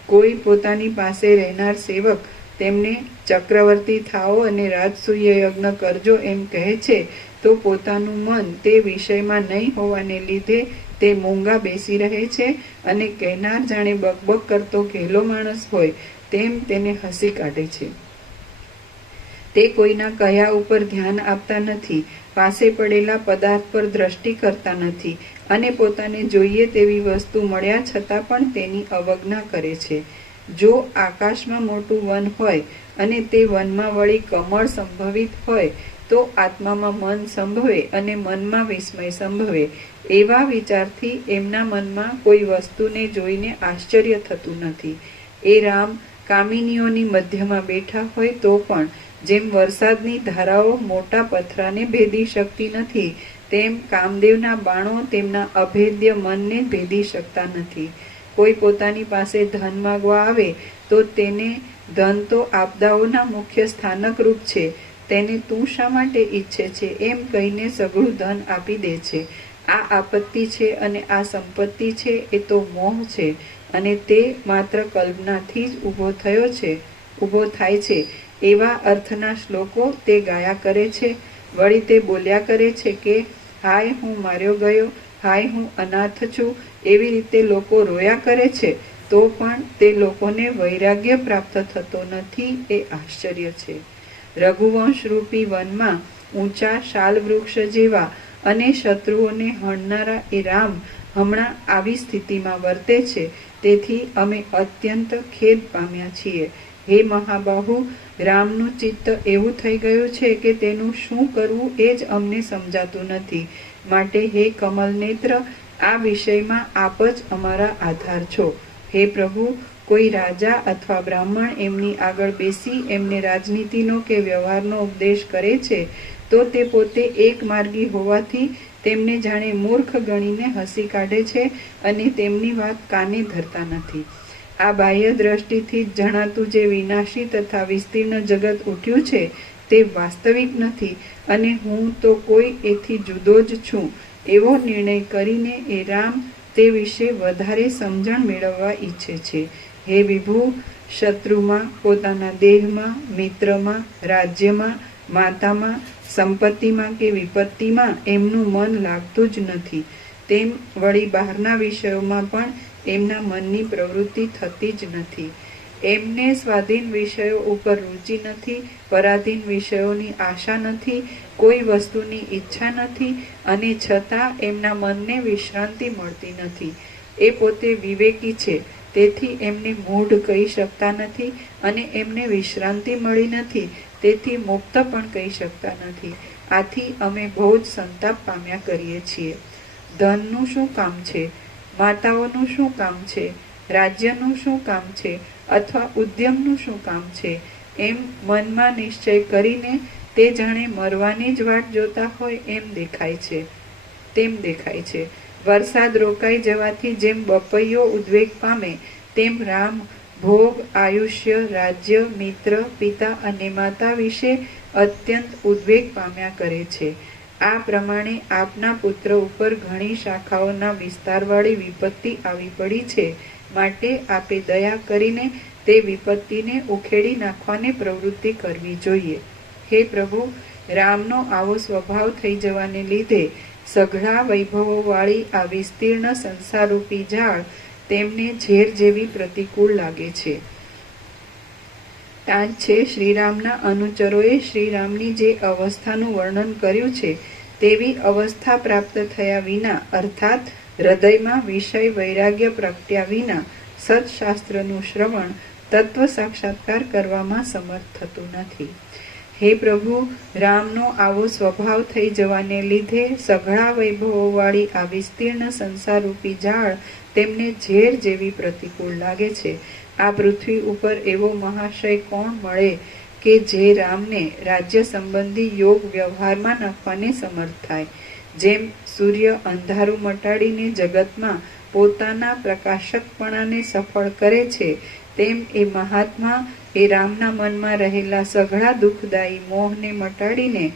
કોઈ પોતાની પાસે રહેનાર સેવક તેમને ચક્રવર્તી થાઓ અને રાજસૂય યજ્ઞ કરજો એમ કહે છે તો પોતાનું મન તે વિષયમાં નહીં હોવાને લીધે તે મૂંગા બેસી રહે છે અને કહેનાર જાણે બકબક કરતો ઘેલો માણસ હોય તેમ તેને હસી કાઢે છે. તે કોઈના કહ્યા ઉપર ધ્યાન આપતા નથી, પાસે પડેલા પદાર્થ પર દ્રષ્ટિ કરતા નથી અને પોતાને જોઈએ તેવી વસ્તુ મળ્યા છતાં પણ તેની અવજ્ઞા કરે છે. જો આકાશમાં મોટું વન હોય અને તે વનમાં વળી કમળ સંભવિત હોય તો આત્મામાં મન સંભવે અને મનમાં વિસ્મય સંભવે. એવા વિચારથી એમના મનમાં કોઈ વસ્તુને જોઈને આશ્ચર્ય થતું નથી. એ રામ કામિનીઓની મધ્યમાં બેઠા હોય તો પણ જેમ વરસાદની ધારાઓ મોટા પથરાને ભેદી શકતી નથી, તેમ કામદેવના બાણો તેમના અભેદ્ય મનને ભેદી શકતા નથી. કોઈ પોતાની પાસે ધન માગવા આવે તો તેને ધન તો આપદાઓના મુખ્ય સ્થાનક રૂપ છે, તેને તું શા માટે ઈચ્છે છે એમ કહીને સઘળું ધન આપી દે છે. આ આપત્તિ છે અને આ સંપત્તિ છે એ તો મોહ છે અને તે માત્ર કલ્પનાથી જ ઊભો થાય છે. એવા અર્થના શ્લોકો તે ગાયા કરે છે. વળી તે બોલ્યા કરે છે કે હાય હું માર્યો ગયો, હાય હું અનાથ છું. એવી રીતે લોકો રોયા કરે છે તો પણ તે લોકોને વૈરાગ્ય પ્રાપ્ત થતો નથી. એ આશ્ચર્ય છે. રઘુવંશ રૂપી વનમાં ઊંચા શાલ વૃક્ષ જેવા અને શત્રુઓને હણનારા એ રામ હમણાં આવી સ્થિતિમાં વર્તે છે. તેથી અમે અત્યંત ખેદ પામ્યા છીએ. હે મહાબાહુ, રામનું ચિત્ત એવું થઈ ગયું છે કે તેનું શું કરવું એ જ અમને સમજાતું નથી. માટે હે કમલ નેત્ર, આ વિષયમાં આપ જ અમારા આધાર છો. હે પ્રભુ, કોઈ રાજા અથવા બ્રાહ્મણ એમની આગળ બેસી એમને રાજનીતિનો કે વ્યવહારનો ઉપદેશ કરે છે તો તે પોતે એક માર્ગી હોવાથી તેમને જાણે મૂર્ખ ગણીને હસી કાઢે છે અને તેમની વાત કાને ધરતા નથી. આ બાહ્ય દ્રષ્ટિથી જ જણાતું જે વિનાશી તથા વિસ્તીર્ણ જગત ઉઠ્યું છે તે વાસ્તવિક નથી અને હું તો કોઈ એથી જુદો જ છું એવો નિર્ણય કરીને એ રામ તે વિશે વધારે સમજણ મેળવવા ઈચ્છે છે. હે વિભુ, શત્રુમાં, પોતાના દેહમાં, મિત્રમાં, રાજ્યમાં, માતામાં, સંપત્તિમાં કે વિપત્તિમાં એમનું મન લાગતું જ નથી. તેમ વળી બહારના વિષયોમાં પણ એમના મનની પ્રવૃત્તિ થતી જ નથી. એમને સ્વાધીન વિષયો ઉપર રુચિ નથી, પરાધીન વિષયોની આશા નથી, કોઈ વસ્તુની ઈચ્છા નથી અને છતાં એમના મનને વિશ્રાંતિ મળતી નથી. એ પોતે વિવેકી છે તેથી એમને મૂઢ કહી શકતા નથી અને એમને વિશ્રાંતિ મળી નથી તેથી મુક્ત પણ કહી શકતા નથી. આથી અમે બહુ જ સંતાપ પામ્યા કરીએ છીએ. ધનનું શું કામ છે? માતાઓનું શું કામ છે? રાજ્યનું શું કામ છે? અથવા ઉદ્યમનું શું કામ છે? એમ મનમાં નિશ્ચય કરીને તે જાણે મરવાની જ વાટ જોતા હોય એમ દેખાય છે. વરસાદ રોકાઈ જવાથી જેમ બપૈયો ઉદ્વેગ પામે તેમ રામ ભોગ, આયુષ્ય, રાજ્ય, મિત્ર, પિતા અને માતા વિશે અત્યંત ઉદ્વેગ પામ્યા કરે છે. આ પ્રમાણે આપના પુત્ર ઉપર ઘણી શાખાઓના વિસ્તારવાળી વિપત્તિ આવી પડી છે. માટે આપે દયા કરીને તે વિપત્તિને ઉખેડી નાખવાને પ્રવૃત્તિ કરવી જોઈએ. હે પ્રભુ, રામનો આવો સ્વભાવ થઈ જવાને લીધે સઘળા વૈભવોવાળી આ વિસ્તીર્ણ સંસારરૂપી ઝાડ તેમને ઝેર જેવી પ્રતિકૂળ લાગે છે. તાજ છે શ્રીરામના અનુચરોએ શ્રીરામની જે અવસ્થાનું વર્ણન કર્યું છે તેવી અવસ્થા પ્રાપ્ત થયા વિના અર્થાત હૃદયમાં વિષય વૈરાગ્ય પ્રગટ્યા વિના સત્શાસ્ત્રનું શ્રવણ, તત્વ સાક્ષાત્કાર કરવામાં સમર્થ થતું નથી. હે પ્રભુ, રામનો આવો સ્વભાવ થઈ જવાને લીધે સઘળા વૈભવોવાળી આ વિસ્તીર્ણ સંસારરૂપી ઝાડ તેમને ઝેર જેવી પ્રતિકૂળ લાગે છે. આ પૃથ્વી ઉપર એવો મહાશય કોણ મળે કે જે રામને રાજ્ય સંબંધી યોગ વ્યવહારમાં નાખવાને સમર્થ થાય? જેમ સૂર્ય અંધારું મટાડીને જગતમાં પોતાના પ્રકાશકપણાને સફળ કરે છે તેમ એ મહાત્મા એ રામના મનમાં રહેલા સઘળા દુઃખદાયી મોહને મટાડીને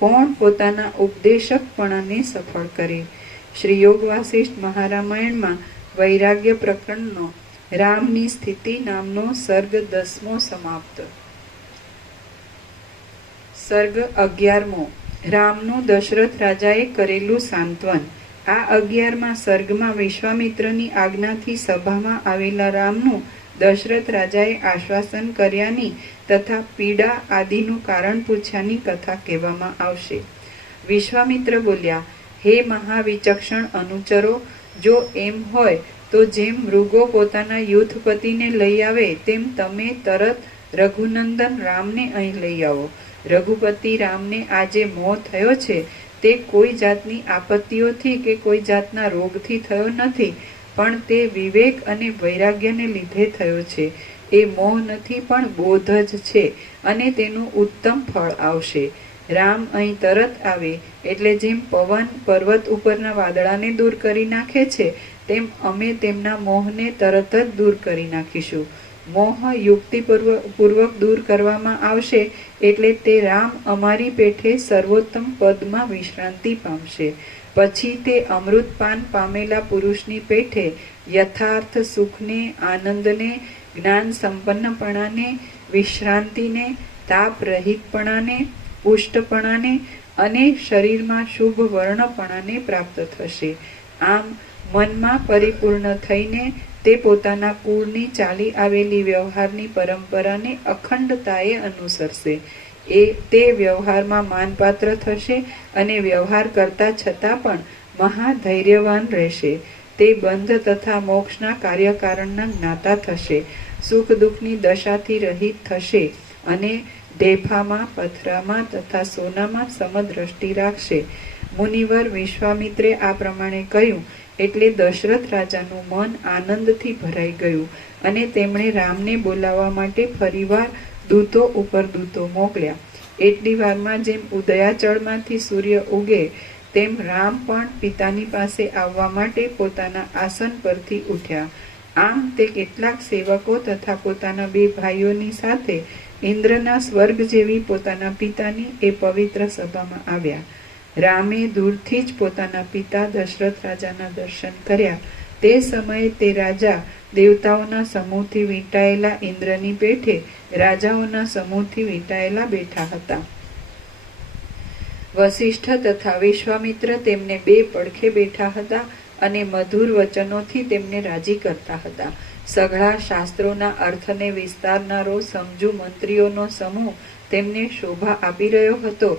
કોણ પોતાના ઉપદેશકપણાને સફળ કરે? શ્રી યોગ વાસિષ્ઠ મહારામાયણમાં વૈરાગ્ય પ્રકરણનો રામની સ્થિતિ નામનો સર્ગ 10મો સમાપ્ત. સર્ગ 11મો. રામનું દશરથ રાજાએ કરેલું સાંત્વન. આ 11મા સર્ગમાં વિશ્વામિત્રની આજ્ઞાથી સભામાં આવેલા રામનું દશરથ રાજાએ આશ્વાસન કર્યાની તથા પીડા આદિનું કારણ પૂછ્યાની કથા કહેવામાં આવશે. વિશ્વામિત્ર બોલ્યા, હે મહાવિચક્ષણ અનુચરો, જો એમ હોય તો જેમ મૃગો પોતાના યુદ્ધપતિને લઈ આવે તેમ તમે તરત રઘુનંદન રામને અહીં લઈ આવો. રઘુપતિ રામને આજે મોહ થયો છે તે કોઈ જાતની આપત્તિઓથી કે કોઈ જાતના રોગથી થયો નથી, પણ તે વિવેક અને વૈરાગ્યને લીધે થયો છે. એ મોહ નથી પણ બોધ જ છે અને તેનું ઉત્તમ ફળ આવશે. રામ અહીં તરત આવે એટલે જેમ પવન પર્વત ઉપરના વાદળાને દૂર કરી નાખે છે તેમ અમે તેમના મોહને તરત જ દૂર કરી નાખીશું. મોહ યુક્તિપૂર્વક દૂર કરવામાં આવશે એટલે તે રામ અમારી પેઠે સર્વોત્તમ પદમાં વિશ્રાંતિ પામશે. પછી તે અમૃતપાન પામેલા પુરુષની પેઠે યથાર્થ સુખને, આનંદને, જ્ઞાન સંપન્નપણાને, વિશ્રાંતિને, તાપ રહિતપણાને, પુષ્ટપણાને અને શરીરમાં શુભ વર્ણપણાને પ્રાપ્ત થશે. આમ મનમાં પરિપૂર્ણ થઈને તે પોતાના કુળની ચાલી આવેલી વ્યવહારની પરંપરાને અખંડતાએ અનુસરશે. તે વ્યવહારમાં માનપાત્ર થશે અને વ્યવહાર કરતા છતાં પણ મહાધૈર્યવાન રહેશે. તે બંધ તથા મોક્ષના કાર્યકારણના જ્ઞાતા થશે. સુખ દુઃખની દશાથી રહિત થશે અને ઢેફામાં, પથરામાં તથા સોનામાં સમદ્રષ્ટિ રાખશે. મુનિવર વિશ્વામિત્રે આ પ્રમાણે કહ્યું એટલે દશરથ રાજાનું મન આનંદથી ભરાઈ ગયું અને તેમણે રામને બોલાવવા માટે ફરીવાર દૂતો ઉપર દૂતો મોકલ્યા. એટલી વારમાં જેમ ઉદયાચળમાંથી સૂર્ય ઉગે તેમ રામ પણ પિતાની પાસે આવવા માટે પોતાના આસન પરથી ઉઠ્યા. આમ તે કેટલાક સેવકો તથા પોતાના 2 ભાઈઓની સાથે ઇન્દ્રના સ્વર્ગ જેવી પોતાના પિતાની એ પવિત્ર સભામાં આવ્યા. રામે દૂરથી જ પોતાના પિતા દશરથ રાજાના દર્શન કર્યા. તે સમયે તે રાજા દેવતાઓના સમૂહથી વીંટાયેલા ઇન્દ્રની પેઠે રાજાઓના સમૂહથી વીંટાયેલા બેઠા હતા. વસિષ્ઠ તથા વિશ્વામિત્ર તેમને 2 પડખે બેઠા હતા અને મધુર વચનોથી તેમને રાજી કરતા હતા. સઘળા શાસ્ત્રોના અર્થને વિસ્તારનારો સમજુ મંત્રીઓનો સમૂહ તેમને શોભા આપી રહ્યો હતો.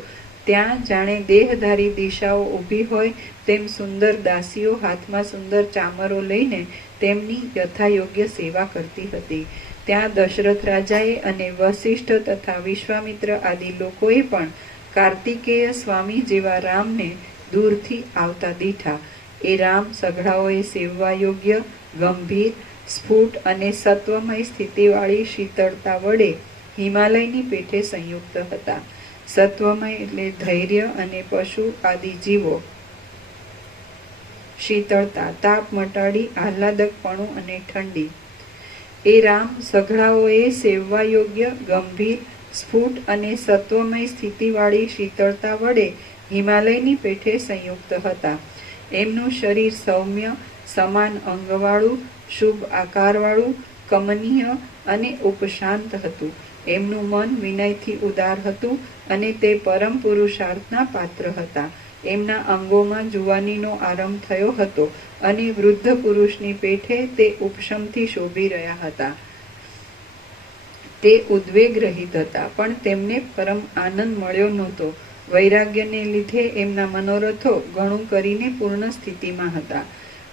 ત્યાં જાણે દેહધારી દિશાઓ ઊભી હોય તેમ સુંદર દાસીઓ હાથમાં સુંદર ચામરો લઈને તેમની યથાયોગ્ય સેવા કરતી હતી. ત્યાં દશરથ રાજાએ અને વસિષ્ઠ તથા વિશ્વામિત્ર આદિ લોકોએ પણ કાર્તિકેય સ્વામી જેવા રામને દૂરથી આવતા દીઠા. એ રામ સઘળાઓએ સેવવા યોગ્ય, ગંભીર, સ્ફુટ અને સત્વમય સ્થિતિવાળી શીતળતા વડે હિમાલયની પેઠે સંયુક્ત હતા. સત્વમય એટલે ધૈર્ય અને પશુ આદિ જીવો, શીતળતા તાપ મટાડી આહલાદકપણું અને ઠંડી. એ રામ સઘળાઓએ સેવવા યોગ્ય, ગંભીર, સ્ફુટ અને સત્વમય સ્થિતિવાળી શીતળતા વડે હિમાલયની પેઠે સંયુક્ત હતા. એમનું શરીર સૌમ્ય, સમાન અંગવાળું, શુભ આકારવાળું, કમનીય અને ઉપશાંત હતું. એમનું મન વિનયથી ઉદાર હતું અને તે પરમ પુરુષાર્થના પાત્ર હતા. એમના અંગોમાં જુવાનીનો આરંભ થયો હતો અને વૃદ્ધ પુરુષની પેઠે તે ઉપશમથી શોભી રહ્યા હતા. તે ઉદ્વેગ રહિત હતા પણ તેમને પરમ આનંદ મળ્યો નહોતો. વૈરાગ્યને લીધે એમના મનોરથો ઘણું કરીને પૂર્ણ સ્થિતિમાં હતા.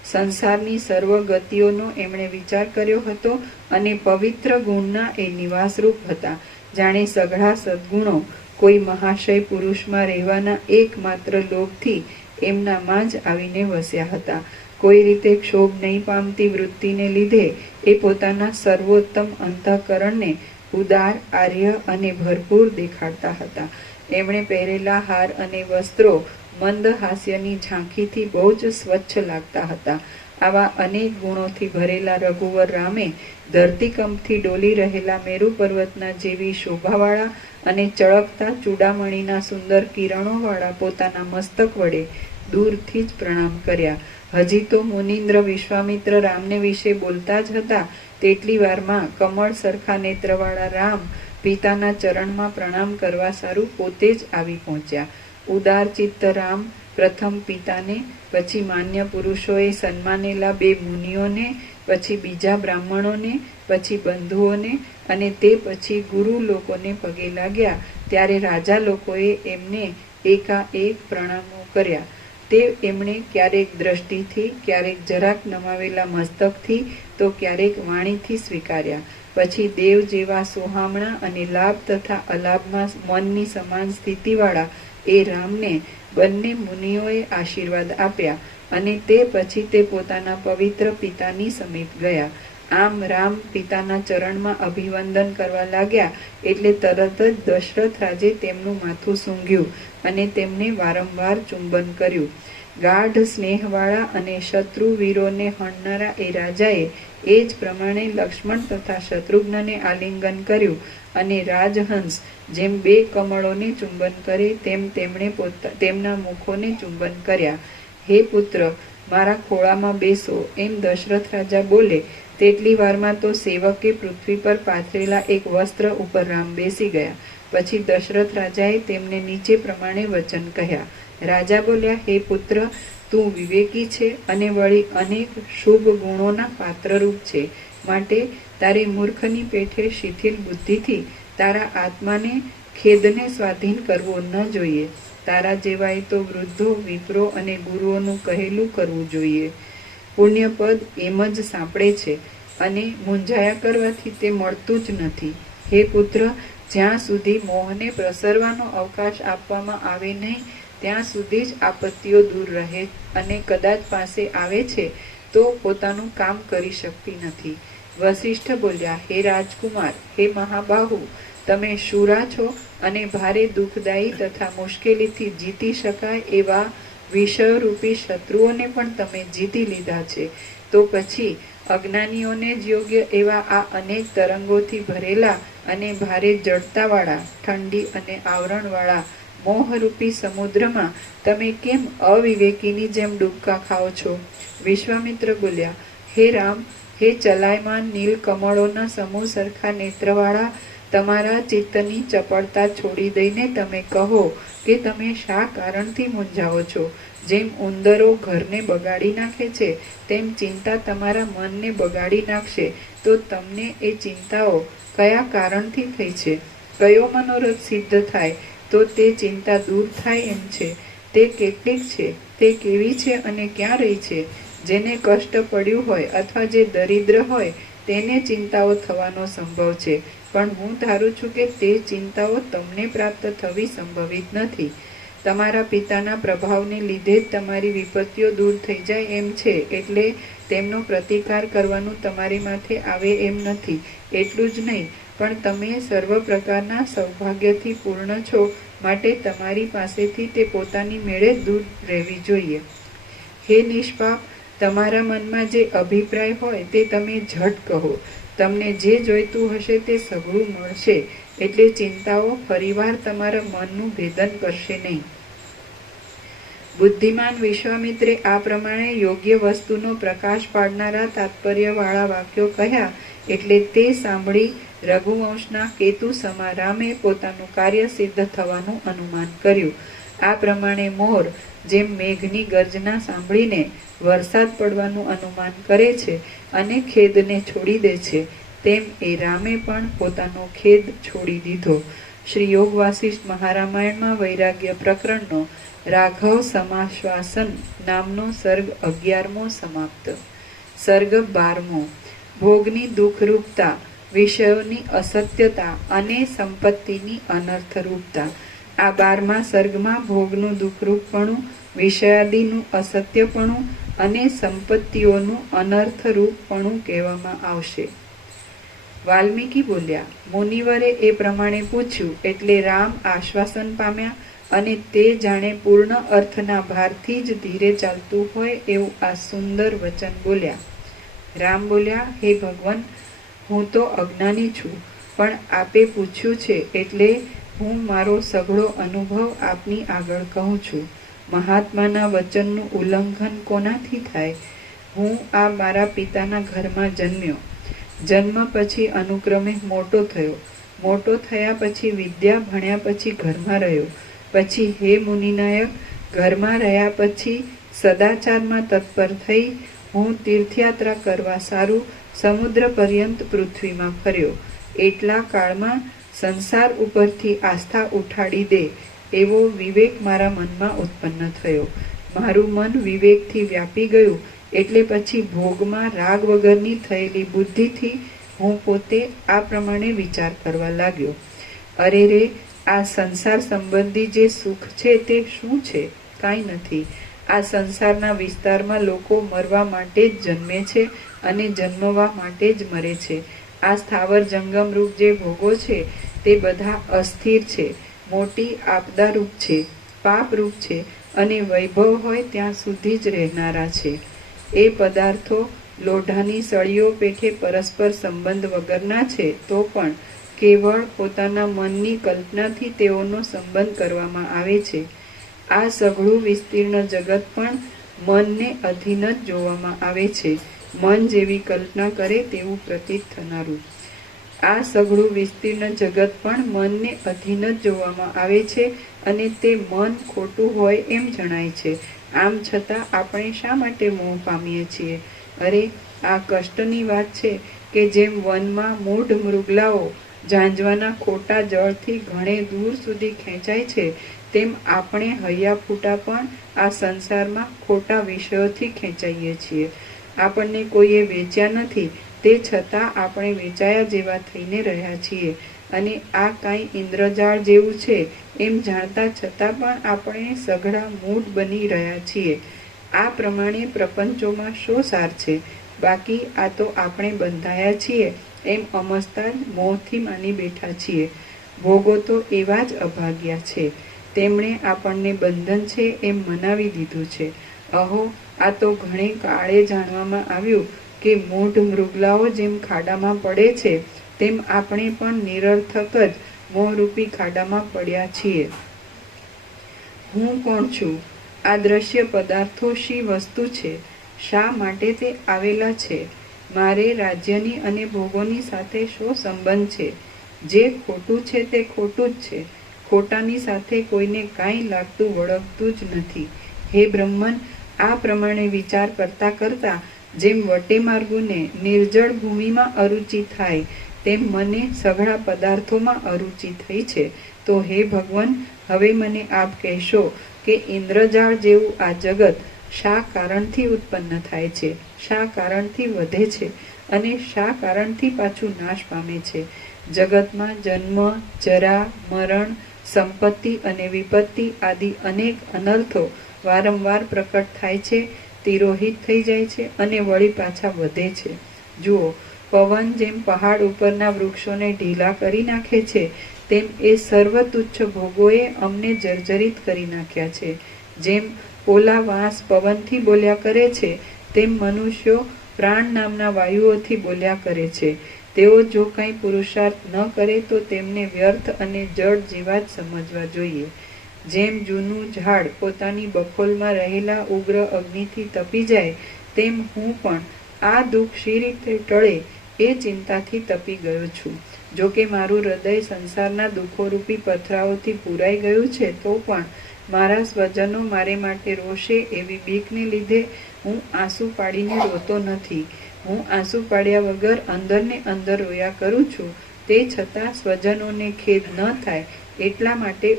સંસારની સર્વ ગતિઓનો એમણે વિચાર કર્યો હતો અને પવિત્ર ગુણના એ નિવાસરૂપ હતા. જાણે સઘળા સદ્ગુણો કોઈ મહાશય પુરુષમાં રહેવાના એકમાત્ર લોભથી એમનામાં જ આવીને વસ્યા હતા. કોઈ રીતે ક્ષોભ નહીં પામતી વૃત્તિને લીધે એ પોતાના સર્વોત્તમ અંતઃકરણને ઉદાર, આર્ય અને ભરપૂર દેખાડતા હતા. એમણે પહેરેલા હાર અને વસ્ત્રો મંદ હાસ્યની ઝાંખીથી બહુ જ સ્વચ્છ લાગતા હતા. આવા અનેક ગુણોથી ભરેલા રઘુવર રામે ધરતીકંપથી ડોલી રહેલા મેરુ પર્વતના જેવી શોભાવાળા અને ચળકતા ચૂડામણીના સુંદર કિરણોવાળા પોતાના મસ્તક વડે દૂરથી જ પ્રણામ કર્યા. હજી તો મુનિન્દ્ર વિશ્વામિત્ર રામને વિશે બોલતા જ હતા તેટલી વારમાં કમળ સરખા નેત્રવાળા રામ પિતાના ચરણમાં પ્રણામ કરવા સારું પોતે જ આવી પહોંચ્યા. ઉદાર ચિત્ત રામ પ્રથમ પિતાને, પછી માન્ય પુરુષોએ સન્માનેલા 2 મુનિઓને, પછી બીજા બ્રાહ્મણોને, પછી બંધુઓને અને તે પછી ગુરુ લોકોને પગે લાગ્યા. ત્યારે રાજા લોકોએ એમને એકાએક પ્રણામો કર્યા. તે એમણે ક્યારેક દ્રષ્ટિથી, ક્યારેક જરાક નમાવેલા મસ્તકથી, તો ક્યારેક વાણીથી સ્વીકાર્યા. પછી દેવ જેવા સોહામણા અને લાભ તથા અલાભમાં મનની સમાન સ્થિતિવાળા એ રામને બંને મુનિઓએ આશીર્વાદ આપ્યા અને તે પછી તે પોતાના પવિત્ર પિતાની સમીપ ગયા. આમ રામ પિતાના ચરણમાં અભિવંદન કરવા લાગ્યા એટલે તરત જ દશરથ રાજે તેમનું માથું સૂંઘ્યું અને તેમને વારંવાર ચુંબન કર્યું. ગાઢ સ્નેહવાળા અને શત્રુ વીરોને હણનારા એ રાજાએ એ જ પ્રમાણે લક્ષ્મણ તથા શત્રુઘ્નને આલિંગન કર્યું અને રાજહંસ જેમ બે કમળોને ચુંબન કરે તેમ તેમણે તેમના મુખોને ચુંબન કર્યા. હે પુત્ર, મારા ખોળામાં બેસો, એમ દશરથ રાજા બોલે તેટલી વારમાં તો સેવકે પૃથ્વી પર પાથરેલા એક વસ્ત્ર ઉપર રામ બેસી ગયા. પછી દશરથ રાજાએ તેમને નીચે પ્રમાણે વચન કહ્યા. રાજા બોલ્યા, હે પુત્ર, તું વિવેકી છે અને વળી અનેક શુભ ગુણોના પાત્રરૂપ છે. માટે તારે મૂર્ખની પેઠે શિથિલ બુદ્ધિથી તારા આત્માને ખેદને સ્વાધીન કરવો ન જોઈએ. તારા જેવાએ તો વૃદ્ધો, વિપ્રો અને ગુરુઓનું કહેલું કરવું જોઈએ. પુણ્યપદ એમ જ સાંપડે છે અને મૂંઝાયા કરવાથી તે મળતું જ નથી. હે પુત્ર, જ્યાં સુધી મોહને પ્રસરવાનો અવકાશ આપવામાં આવે નહીં ત્યાં સુધી જ આપત્તિઓ દૂર રહે અને કદાચ પાસે આવે છે તો પોતાનું કામ કરી શકતી નથી. વસિષ્ઠ બોલ્યા, હે રાજકુમાર, હે મહાબાહુ, તમે શુરા છો અને ભારે દુઃખદાયી તથા મુશ્કેલીથી જીતી શકાય એવા વિષયરૂપી શત્રુઓને પણ તમે જીતી લીધા છે. તો પછી અજ્ઞાનીઓને જ યોગ્ય એવા આ અનેક તરંગોથી ભરેલા અને ભારે જડતાવાળા, ઠંડી અને આવરણવાળા મોહરૂપી સમુદ્રમાં તમે કેમ અવિવેકીની જેમ ડૂબકા ખાઓ છો? વિશ્વામિત્ર બોલ્યા, હે રામ, હે ચલાયમાન નીલ કમળોના સમૂહ સરખા નેત્રવાળા, તમારા ચિત્તની ચપળતા છોડી દઈને તમે કહો કે તમે શા કારણથી મૂંઝાઓ છો. જેમ ઉંદરો ઘરને બગાડી નાખે છે તેમ ચિંતા તમારા મનને બગાડી નાખશે. તો તમને એ ચિંતાઓ કયા કારણથી થઈ છે? કયો મનોરથ સિદ્ધ થાય તો તે ચિંતા દૂર થાય એમ છે? તે કેટલીક છે? તે કેવી છે અને ક્યાં રહી છે? જેને કષ્ટ પડ્યું હોય અથવા જે દરિદ્ર હોય તેને ચિંતાઓ થવાનો સંભવ છે, પણ હું ધારું છું કે તે ચિંતાઓ તમને પ્રાપ્ત થવી સંભવિત નથી. તમારા પિતાના પ્રભાવને લીધે જ તમારી વિપત્તિઓ દૂર થઈ જાય એમ છે, એટલે તેમનો પ્રતિકાર કરવાનું તમારી માથે આવે એમ નથી. એટલું જ નહીં, પણ તમે સર્વ પ્રકારના સૌભાગ્યથી પૂર્ણ છો, માટે તમારી પાસેથી તે પોતાની મેળે દૂર રહેવી જોઈએ. હે નિષ્પાપ, તમારા મનમાં જે અભિપ્રાય હોય તે તમે ઝટ કહો. તમને જે જોઈતું હશે તે સઘળું મળશે, એટલે ચિંતાઓ ફરીવાર તમારા મનનું ભેદન કરશે નહીં. બુદ્ધિમાન વિશ્વામિત્રે આ પ્રમાણે યોગ્ય વસ્તુનો પ્રકાશ પાડનારા તાત્પર્યવાળા વાક્યો કહ્યા એટલે તે સાંભળી રઘુવંશના કેતુ સમા રામે પોતાનું કાર્ય સિદ્ધ થવાનું અનુમાન કર્યું. આ પ્રમાણે મોર જેમ મેઘની ગર્જના સાંભળીને વરસાદ પડવાનું અનુમાન કરે છે અને ખેદને છોડી દે છે, તેમ એ રામે પણ પોતાનો ખેદ છોડી દીધો. શ્રી યોગ વાસિષ્ઠ મહારામાયણમાં વૈરાગ્ય પ્રકરણનો રાઘવ સમાશ્વાસન નામનો સર્ગ 11મો સમાપ્ત. સર્ગ 12મો. ભોગની દુઃખરૂપતા, વિષયોની અસત્યતા અને સંપત્તિની અનર્થરૂપતા. આ 12મા સર્ગમાં ભોગનું દુઃખરૂપપણું, વિષયાદિનું અસત્યપણું અને સંપત્તિઓનું અનર્થરૂપપણું કહેવામાં આવશે. વાલ્મીકી બોલ્યા, મુનિવરે એ પ્રમાણે પૂછ્યું એટલે રામ આશ્વાસન પામ્યા અને તે જાણે પૂર્ણ અર્થના ભારથી જ ધીરે ચાલતું હોય એવું આ સુંદર વચન બોલ્યા. રામ બોલ્યા, હે ભગવાન, હું તો અજ્ઞાની છું, પણ આપે પૂછ્યું છે એટલે હું મારો સઘળો અનુભવ આપની આગળ કહું છું. મહાત્માના વચનનું ઉલ્લંઘન કોનાથી થાય? હું આ મારા પિતાના ઘરમાં જન્મ્યો. જન્મ પછી અનુક્રમે મોટો થયો. મોટો થયા પછી વિદ્યા ભણ્યા પછી ઘરમાં રહ્યો. પછી હે મુનિનાયક, ઘરમાં રહ્યા પછી સદાચારમાં તત્પર થઈ હું તીર્થયાત્રા કરવા સારું સમુદ્ર પર્યંત પૃથ્વીમાં ફર્યો. એટલા કાળમાં સંસાર ઉપરથી આસ્થા ઉઠાડી દે એવો વિવેક મારા મનમાં ઉત્પન્ન થયો. મારું મન વિવેકથી વ્યાપી ગયું એટલે પછી ભોગમાં રાગ વગરની થયેલી બુદ્ધિથી હું પોતે આ પ્રમાણે વિચાર કરવા લાગ્યો. અરે રે, આ સંસાર સંબંધી જે સુખ છે તે શું છે? કાંઈ નથી. આ સંસારના વિસ્તારમાં લોકો મરવા માટે જ જન્મે છે અને જન્મવા માટે જ મરે છે. આ સ્થાવર જંગમ રૂપ જે ભોગો છે તે બધા અસ્થિર છે, મોટી આપદારૂપ છે, પાપરૂપ છે અને વૈભવ હોય ત્યાં સુધી જ રહેનારા છે. એ પદાર્થો લોઢાની સળીઓ પેઠે પરસ્પર સંબંધ વગરના છે તો પણ કેવળ પોતાના મનની કલ્પનાથી તેઓનો સંબંધ કરવામાં આવે છે. આ સઘળું વિસ્તીર્ણ જગત પણ મનને અધીન જ જોવામાં આવે છે. મન જેવી કલ્પના કરે તેવું પ્રતીત થનારું આ સઘળું વિસ્તીર્ણ જગત પણ મનને અધીન જ જોવામાં આવે છે અને તે મન ખોટું હોય એમ જણાય છે. આમ છતાં આપણે શા માટે મોહ પામીએ છીએ? અરે, આ કષ્ટની વાત છે કે જેમ વનમાં મૂઢ મૃગલાઓ ઝાંઝવાના ખોટા જળથી ઘણે દૂર સુધી ખેંચાય છે તેમ આપણે હૈયા ફૂટા પણ આ સંસારમાં ખોટા વિષયોથી ખેંચાઈએ છીએ. આપણને કોઈએ વેચ્યા નથી તે છતાં આપણે વેચાયા જેવા થઈને રહ્યા છીએ અને આ કાંઈ ઇન્દ્રજાળ જેવું છે એમ જાણતા છતાં પણ આપણે સઘળા મૂઢ બની રહ્યા છીએ. આ પ્રમાણે પ્રપંચોમાં શો સાર છે? બાકી આ તો આપણે બંધાયા છીએ એમ અમસ્તા જ મોહથી માની બેઠા છીએ. ભોગો તો એવા જ અભાગ્યા છે, તેમણે આપણને બંધન છે એમ મનાવી દીધું છે. અહો, આ તો ઘણે કાળે જાણવામાં આવ્યું કે મૂઢ મૃગલાઓ જેમ ખાડામાં પડે છે તેમ આપણે પણ નિરર્થક જ મોહરૂપી ખાડામાં પડ્યા છીએ. હું કોણ છું? આ દ્રશ્ય પદાર્થો શી વસ્તુ છે? શા માટે તે આવેલા છે? મારે રાજ્યની અને ભોગોની સાથે શો સંબંધ છે? જે ખોટું છે તે ખોટું જ છે. ખોટાની સાથે કોઈને કાંઈ લાગતું વળગતું જ નથી. હે બ્રહ્મન, આ પ્રમાણે વિચાર કરતા કરતા જેમ વટે માર્ગુને નિર્જળ ભૂમિમાં અરુચિ થાય તેમ મને સઘળા પદાર્થોમાં અરુચિ થઈ છે. તો હે ભગવાન, હવે મને આપ કહેશો કે ઇન્દ્રજાળ જેવું આ જગત શા કારણથી ઉત્પન્ન થાય છે, શા કારણથી વધે છે અને શા કારણથી પાછું નાશ પામે છે? જગતમાં જન્મ, જરા, મરણ, સંપત્તિ અને વિપત્તિ આદિ અનેક અનર્થો વારંવાર પ્રકટ થાય છે, તિરોહિત થઈ જાય છે અને વળી પાછા વધે છે. જુઓ, પવન જેમ પહાડ ઉપરના વૃક્ષોને ઢીલા કરી નાખે છે તેમ એ સર્વ તુચ્છ ભોગોએ અમને જર્જરિત કરી નાખ્યા છે. જેમ પોલા વાંસ પવનથી બોલ્યા કરે છે તેમ મનુષ્યો પ્રાણ નામના વાયુઓથી બોલ્યા કરે છે. તેઓ જો કંઈ પુરુષાર્થ ન કરે તો તેમને વ્યર્થ અને જડ જેવા જ સમજવા જોઈએ. જેમ જૂનું ઝાડ પોતાની બખોલમાં રહેલા ઉગ્ર અગ્નિથી તપી જાય તેમ હું પણ આ દુઃખ શી રીતે ટળે એ ચિંતાથી તપી ગયો છું. જો કે મારું હૃદય સંસારના દુઃખોરૂપી પથરાઓથી પૂરાઈ ગયું છે તો પણ મારા સ્વજનો મારે માટે રોશે એવી બીકને લીધે હું આંસુ પાડીને રોતો નથી. હું આંસુ પાડ્યા વગર અંદરને અંદર રોયા કરું છું. તે છતાં સ્વજનોને ખેદ ન થાય એટલા માટે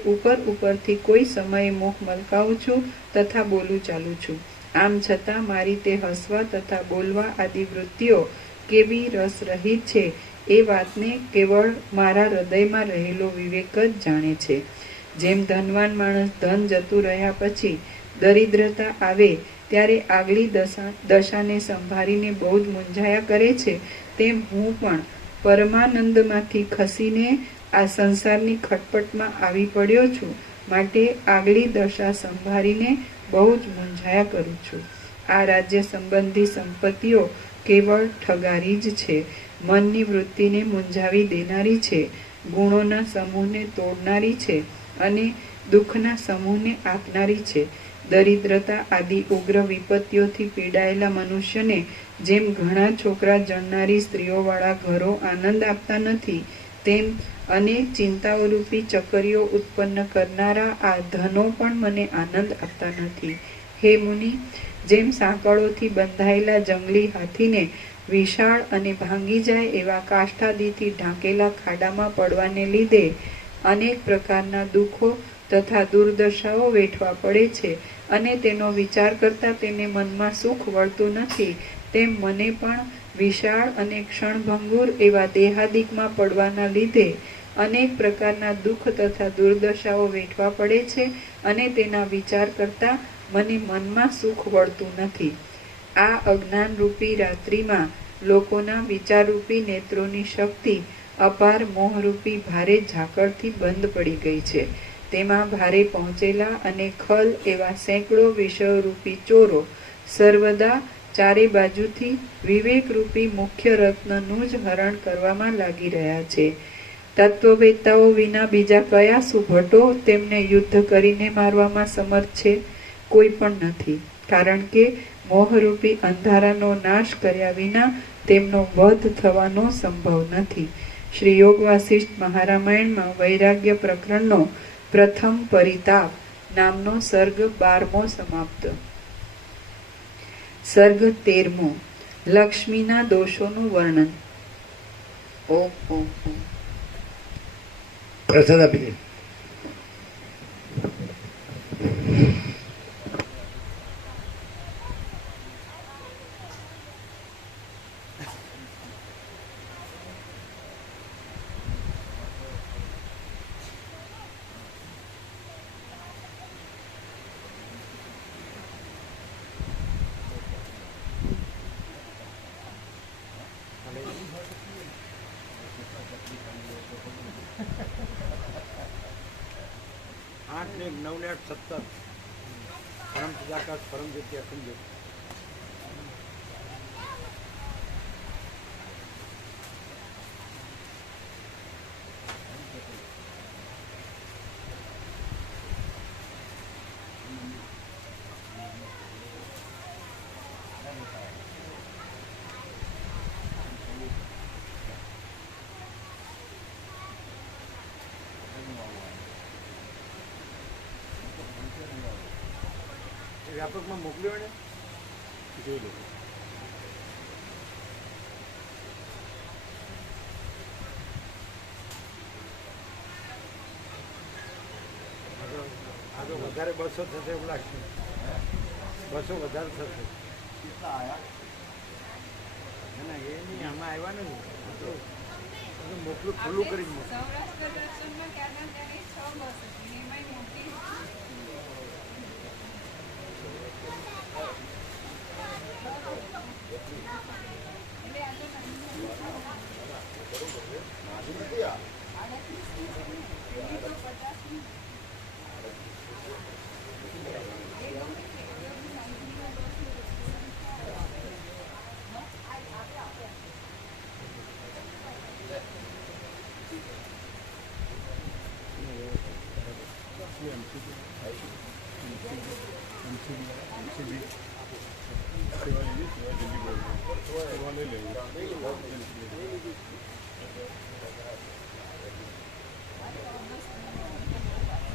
ઉપરથી કોઈ સમયે મુખ મલકાવું છું તથા બોલું ચાલું છું. આમ છતાં મારી તે હસવા તથા બોલવા આદિ વૃત્તિઓ કેવી રસરહિત છે એ વાતને કેવળ મારા હૃદયમાં રહેલો વિવેક જ જાણે છે. જેમ ધનવાન માણસ ધન જતું રહ્યા પછી દરિદ્રતા આવે ત્યારે આગલી દશાને સંભાળીને બહુ જ મૂંઝાયા કરે છે તેમ હું પણ પરમાનંદમાંથી ખસીને આ સંસારની ખટપટમાં આવી પડ્યો છું. માટે આગલી દશા સંભાળીને બહુ જ મૂંઝાયા કરું છું. આ રાજ્ય સંબંધી સંપત્તિઓ કેવળ ઠગારી જ છે. મનની વૃત્તિને મૂંઝાવી દેનારી છે, ગુણોના સમૂહને તોડનારી છે અને દુઃખના સમૂહને આપનારી છે. દરિદ્રતા આદિ ઉગ્ર વિપત્તિઓથી પીડાયેલા મનુષ્યને જેમ ઘણા છોકરા જણનારી સ્ત્રીઓવાળા ઘરો આનંદ આપતા નથી તેમ અનેક ચિંતાઓરૂપી ચકરીઓ ઉત્પન્ન કરનારા આ ધનો પણ મને આનંદ આપતા નથી. હે મુનિ, જેમ સાંકળોથી બંધાયેલા જંગલી હાથીને વિશાળ અને ભાંગી જાય એવા કાષ્ઠાદીથી ઢાંકેલા ખાડામાં પડવાને લીધે અનેક પ્રકારના દુઃખો તથા દુર્દશાઓ વેઠવા પડે છે અને તેનો વિચાર કરતા તેને મનમાં સુખ વળતું નથી, તેમ મને પણ વિશાળ અને ક્ષણભંગુર એવા દેહાદિકમાં પડવાના લીધે અનેક પ્રકારના દુઃખ તથા દુર્દશાઓ વેઠવા પડે છે અને તેના વિચાર કરતા મને મનમાં સુખ વળતું નથી. આ અજ્ઞાનરૂપી રાત્રિમાં લોકોના વિચારરૂપી નેત્રોની શક્તિ અપાર મોહરૂપી ભારે ઝાકળથી બંધ પડી ગઈ છે. તેમાં ભારે પહોંચેલા અને ખલ એવા સેંકડો વિષયરૂપી ચોરો સર્વદા ચારે બાજુથી વિવેકરૂપી મુખ્ય રત્નનું જ હરણ કરવામાં લાગી રહ્યા છે. તત્વવેત્તાઓ વિના બીજા કયા સુભટો તેમને યુદ્ધ કરીને મારવામાં સમર્થ છે? કોઈ પણ નથી, કારણ કે મોહરૂપી અંધારાનો નાશ કર્યા વિના તેમનો વધ થવાનો સંભવ નથી. શ્રી યોગ વાસિષ્ઠ મહારામાયણમાં વૈરાગ્ય પ્રકરણનો પ્રથમ પરિતાપ નામનો સર્ગ 12મો સમાપ્ત. સર્ગ 13મો લક્ષ્મીના દોષોનું વર્ણન. ઓમ ઓમ ઓમ. પ્રસાદ આપી દે. आठ ने 9 ने 8 17 परम प्रजाकाश परम ज्योति अखंड ज्योति. વ્યાપકમાં મોકલ્યો એને જોઈ લો. આ તો વધારે 200 થશે એવું લાગશે. 200 વધારે થશે. કેટલા આયા? ના એ નહીં, આમાં આવ્યા ને મોકલું ખુલ્લું કરી મોકલું. સૌરાષ્ટ્ર દર્શનમાં ત્યારના ત્યારે 6 બસ હતી, એમાંય મોટી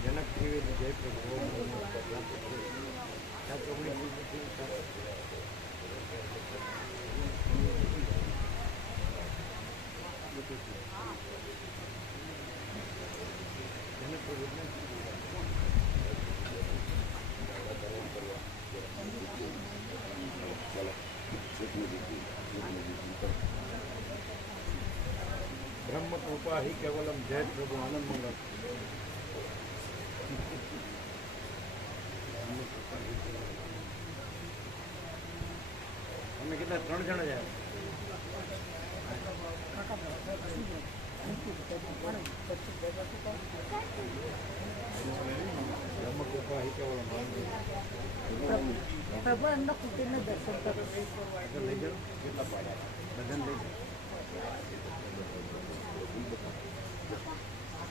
જનક ત્રિવેદી જય પ્રભુ. ब्रह्म कृपा ही केवलम जय प्रभु आनंद मंगल. અમે કેટલા 3 જણા જાય. બ્રહ્મ કૃપા ही केवलम ભગવાનના કુટીરને દર્શન કરો. લઈ જાઓ. કેટલા પાડ્યા બધાને લઈ જાઓ.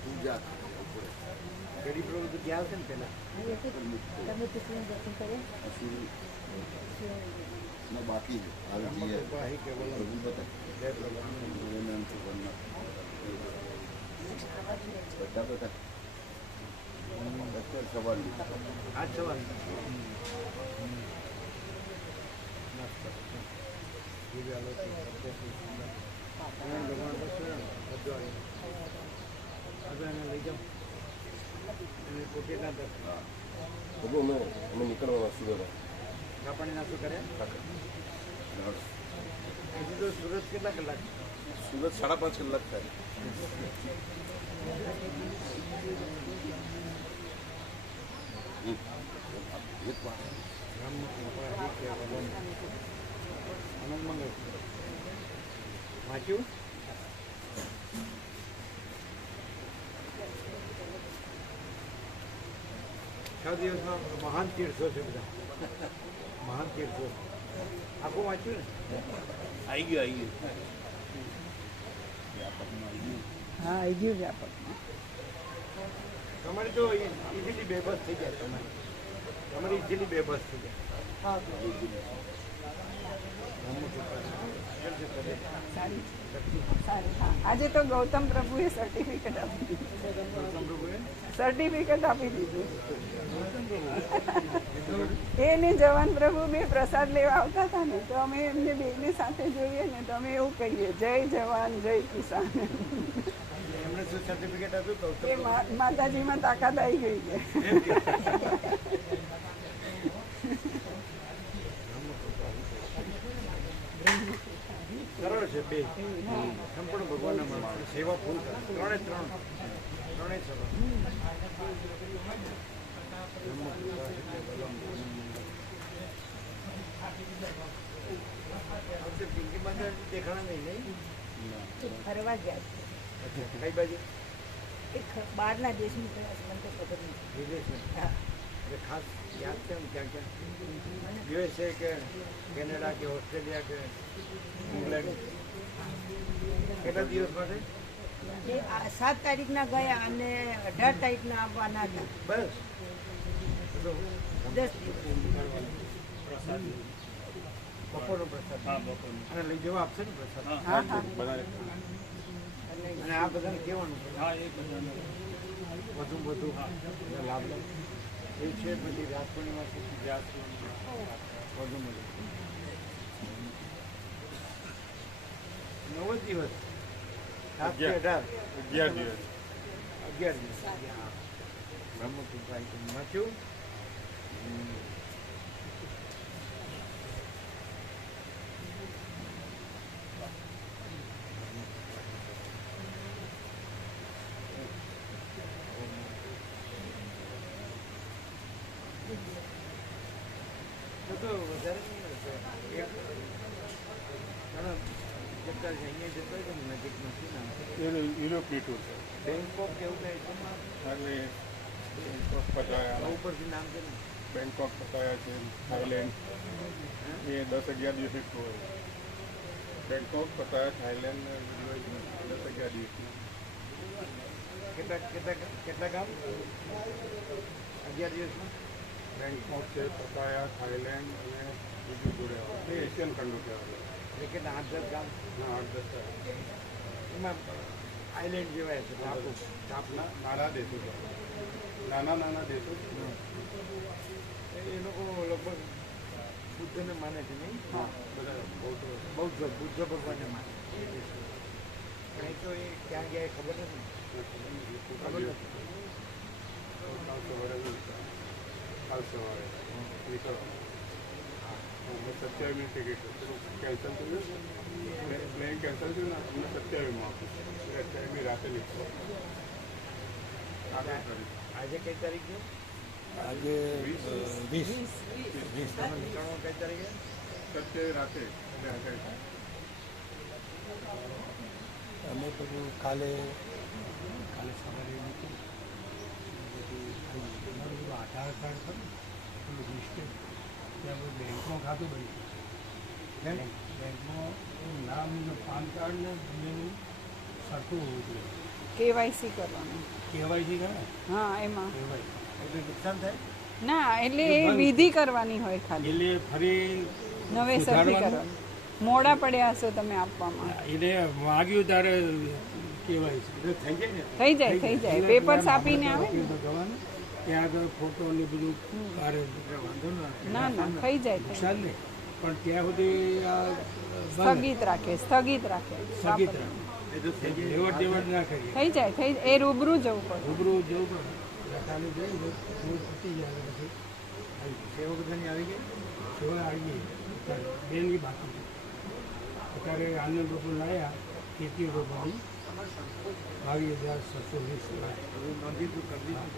પૂજા ગરીબ લોકો તો ગયા હશે ને પહેલા. તમે કૃષ્ણ દર્શન કર્યા? ના બાકી છે. હાલ બ્રહ્મ જઈએ. કૃપા ही केवलम પ્રભુ બતા. જય પ્રભુ. નામ છે વરના. બધા બધા. અત્યારે સવારની. આ સવાલ મસ્ત દિવ્યા લોકો ભગવાન બધું એને લઈ જાઓ એને કોટેના દર્શન અમે નીકળવાના સુરત કાપણીના શું કર્યા હજુ તો સુરત કેટલા કલાક સુરત 5.5 કલાક થાય વાંચ્યું છ દિવસમાં મહાન તીર્થો છે બધા મહાન તીર્થો આખું વાંચ્યું ને આવી ગયું હા આવી ગયું વ્યાપકમાં તમારી તો ઇઝીલી બેબસ થઈ જાય તમારી ઇઝીલી બેબસ થઈ જાય હા સારી સારી હા આજે તો ગૌતમ પ્રભુએ સર્ટિફિકેટ આપી દીધું એને જવાન પ્રભુ બે પ્રસાદ લેવા આવતા હતા ને તો અમે એમને બેને સાથે જોઈએ ને તો અમે એવું કહીએ જય જવાન જય કિસાન એમણે શું સર્ટિફિકેટ આપ્યું એ માતાજીમાં તાકાત આવી ગઈ છે સરળ છે બે સંપૂર્ણ ભગવાનના માણસ સેવા ફૂલ કરે ત્રણે સરળ પિંકી મંદિર દેખાણા નહીં ફરવા ગયા કઈ બાજુ એક બહારના દેશની પ્રયાસ મને તો ખબર નથી વિદેશમાં એટલે ખાસ યાદ છે ને ક્યાં ક્યાં યુએસએ કે કેનેડા કે ઓસ્ટ્રેલિયા કે ઇંગ્લેન્ડ કેટલા દિવસ માટે એ 7 તારીખના ગયા અને 18 તારીખના આવવાના હતા બસ 10 દિવસ બપોરનો પ્રસાદ અને લઈ જવા આપશે ને પ્રસાદ હા હા અને આ બધાને કહેવાનું વધુ વધુ લાભ લે એ છે પછી રાત પૂર્ણિમા સુધી વધુ મળે 9 દિવસ 7 થી 18 11 દિવસ 11 દિવસ બ્રહ્મપુત્ર વાંચ્યું તો વધારે નહીં હશે જતા અહીંયા જતો હોય ને નજીકમાં શું નામ છે યુરોપની ટૂર છે બેંકોક કેવું થાય છે એટલે બેંકોક પતાયા ઉપરથી નામ છે ને બેંકોક પતાયા છે થાઈલેન્ડ એ 10-11 દિવસની ટૂર બેંકોક પતાયા થાઈલેન્ડ 10-11 દિવસની કેટલા ગામ 11 દિવસમાં બેંકોક છે પતાયા થાઈલેન્ડ અને બીજું જોડે આવે એ એશિયન ખંડો કહેવાય એટલે કેટલા 8-10 ગામ હા 8-10 એમાં આઈલેન્ડ જેવાય છે ટાપુ નાના દેશો છે નાના દેશો એ લોકો લગભગ બુદ્ધને માને છે નહીં હા બધા બૌદ્ધ ભગવાનને માને પણ એ તો એ ક્યાં ગયા એ ખબર નથી ખબર નથી કાલ સવારે નીકળવાનું 27 ટિકિટ કેન્સલ થયું પ્લેન કેન્સલ થયું ને અમને 27માં આપ્યું 28 રાતે નીકળો આજે કઈ તારીખ છે આજે 20 તમે નીકળવાનું કઈ તારીખે 27 રાતે એટલે અમે બધું કાલે સવારે નીકળી બધું આધાર કાર્ડ ખરું પેલું લિસ્ટેડ ત્યાં બધું બેંકમાં ખાતું બન્યું બેંકમાં નામ પાન કાર્ડ ને બંનેનું સરખું હોવું જોઈએ કેવાયસી કરવાનું કેવાયસી કરે હા એમાં કેવાયસી એટલે નુકસાન થાય ના એટલે એ વિધિ કરવાની હોય ખાલી એટલે ફરી નવેસરથી કરવાની મોડા પડ્યા હશો તમે આપવામાં એને માગ્યું ત્યારે કેવાયસી એટલે થઈ જાય ને થઈ જાય પેપર્સ આપીને આવે ને. જવાનું ત્યાં આગળ ફોટો ને બધું કાઢે વાંધો ના ના થઈ જાય નુકસાન નહીં પણ ત્યાં સુધી આ બંધ. સ્થગિત રાખે સ્થગિત વાપરવાનું. રાખે. લેવડ દેવડ ના કરીએ. થઈ જાય એ રૂબરૂ જવું પડે. રૂબરૂ જવું પડે. એટલે ખાલી જઈને થોડું પતી જાય એટલે પછી સેવા બધાની આવી ગઈ. સેવા આવી ગઈ અત્યારે બેનની બાકી છે. અત્યારે આનંદ પ્રભુ લાયા 21 રૂપિયાની 22,720 નોંધીતું કરી દીધું.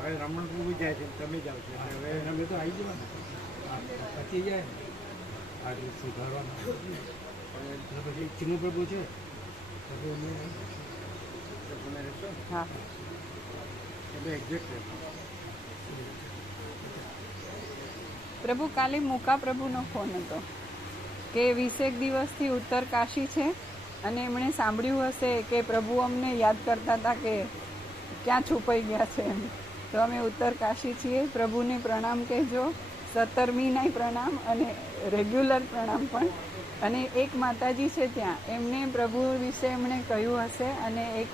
હવે રમણ પ્રભુ જાય છે તમે જાઓ છો એટલે હવે અમે તો આવી જવાનું પતી જાય ને આ રીતે સુધારવાનું અને પછી ચિન્નુ પ્રભુ છે તો અમે તમે રહેશો ને હા એટલે એક્ઝેક્ટ રહેશો. પ્રભુ કાલે મૂકા પ્રભુનો ફોન હતો કે 20 દિવસથી ઉત્તર કાશી છે અને એમણે સાંભળ્યું હશે કે પ્રભુ અમને યાદ કરતા હતા કે ક્યાં છુપાઈ ગયા છે એમ. તો અમે ઉત્તર કાશી છીએ. પ્રભુને પ્રણામ કહેજો. 17મીના પ્રણામ અને રેગ્યુલર પ્રણામ પણ. અને એક માતાજી છે ત્યાં એમને પ્રભુ વિશે એમણે કહ્યું હશે અને એક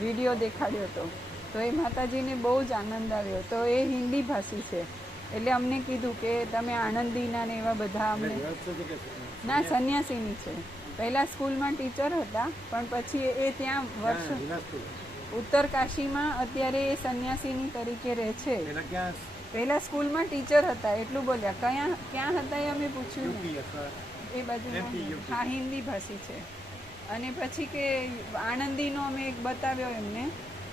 વિડીયો દેખાડ્યો હતો. તો એ માતાજીને બહુ જ આનંદ આવ્યો. તો એ હિન્દી ભાષી છે એટલે અમને કીધું કે તમે આણંદીના ને એવા બધા અમને ના સંન્યાસીની છે. પહેલાં સ્કૂલમાં ટીચર હતા પણ પછી એ ત્યાં વર્ષ ઉત્તર કાશીમાં અત્યારે એ સંન્યાસીની તરીકે રહે છે. પહેલાં સ્કૂલમાં ટીચર હતા એટલું બોલ્યા. ક્યાં હતા એ અમે પૂછ્યું નહીં. એ બાજુ હા હિન્દી ભાષી છે. અને પછી કે આણંદીનો અમે એક બતાવ્યો એમને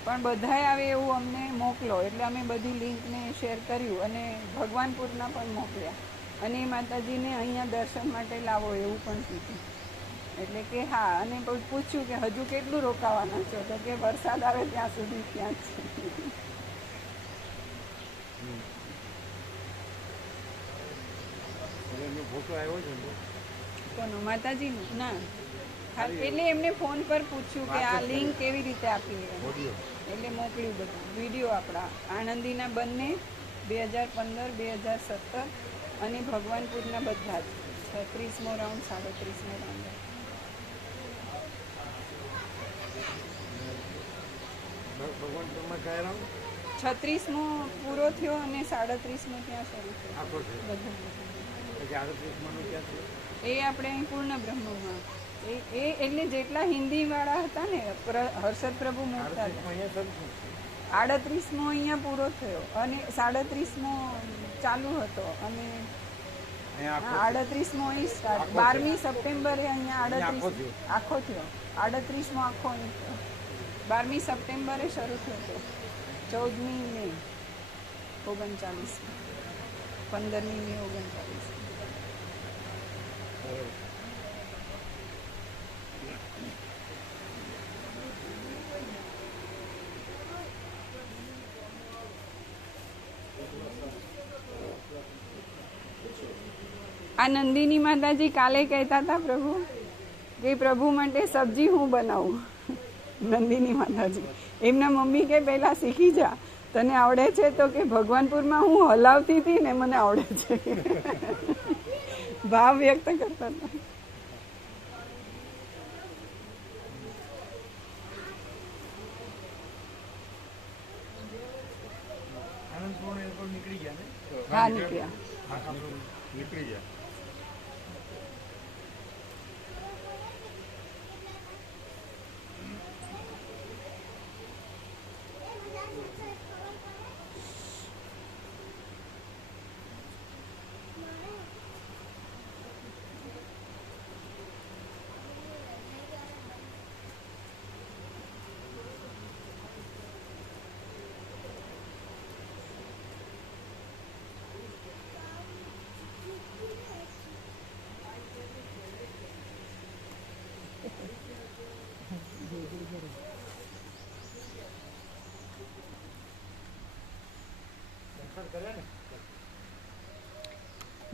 પણ બધાએ આવે એવું અમને મોકલો એટલે અમે બધી લિંકને શેર કર્યું અને ભગવાનપુરના પણ મોકલ્યા અને એ માતાજીને અહીંયા દર્શન માટે લાવો એવું પણ કીધું. એટલે કે હા અને પૂછ્યું કે હજુ કેટલું રોકાવાના છો તો કે વરસાદ આવે ત્યાં સુધી ત્યાં જ છે. ફોટો આવ્યો છે ને કોનો માતાજીનું ના એટલે એમને ફોન પર પૂછ્યું કે આ લિંક કેવી રીતે આપી એટલે મોકલ્યું બધું વિડીયો આપણા આણંદીના બંને 2015 2017 અને ભગવાનપુરના બધા જ 36મો રાઉન્ડ 37મો રાઉન્ડ. ભગવાનપુરમાં કયા રાઉન્ડ 36મો પૂરો થયો અને 37મો ત્યાં શરૂ થયો આખો છે બધું. પછી 38માંનું ક્યાં છે એ આપણે અહીં પૂર્ણ બ્રહ્મમાં એ એટલે જેટલા હિન્દીવાળા હતા ને હર્ષદ પ્રભુ મોકતા હતા 38મો અહીંયા પૂરો થયો અને 37મો ચાલુ હતો અને 38મો અહીં સ્ટાર્ટ 12મી સપ્ટેમ્બરે અહીંયા 38 આખો થયો 38મો આખો અહીં થયો 12મી સપ્ટેમ્બરે શરૂ થયો હતો 14મી મે 39 15મી મે 39. આ નંદિની માતાજી કાલે કહેતા હતા પ્રભુ કે પ્રભુ માટે સબ્જી હું બનાવું. નંદિની માતાજી એમના મમ્મી કે પહેલાં શીખી જા તને આવડે છે તો કે ભગવાનપુરમાં હું હલાવતી હતી ને મને આવડે છે. ભાવ વ્યક્ત કરતા હતા. આનંદપૂર્ણ એરપોર્ટ નીકળી ગયા ને હા નીકળ્યા. નીકળી ગયા.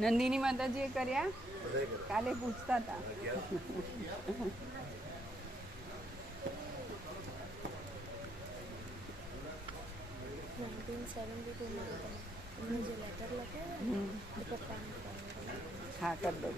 નંદિની માતાજીએ કર્યા કાલે પૂછતા હતા. હા કરી દો.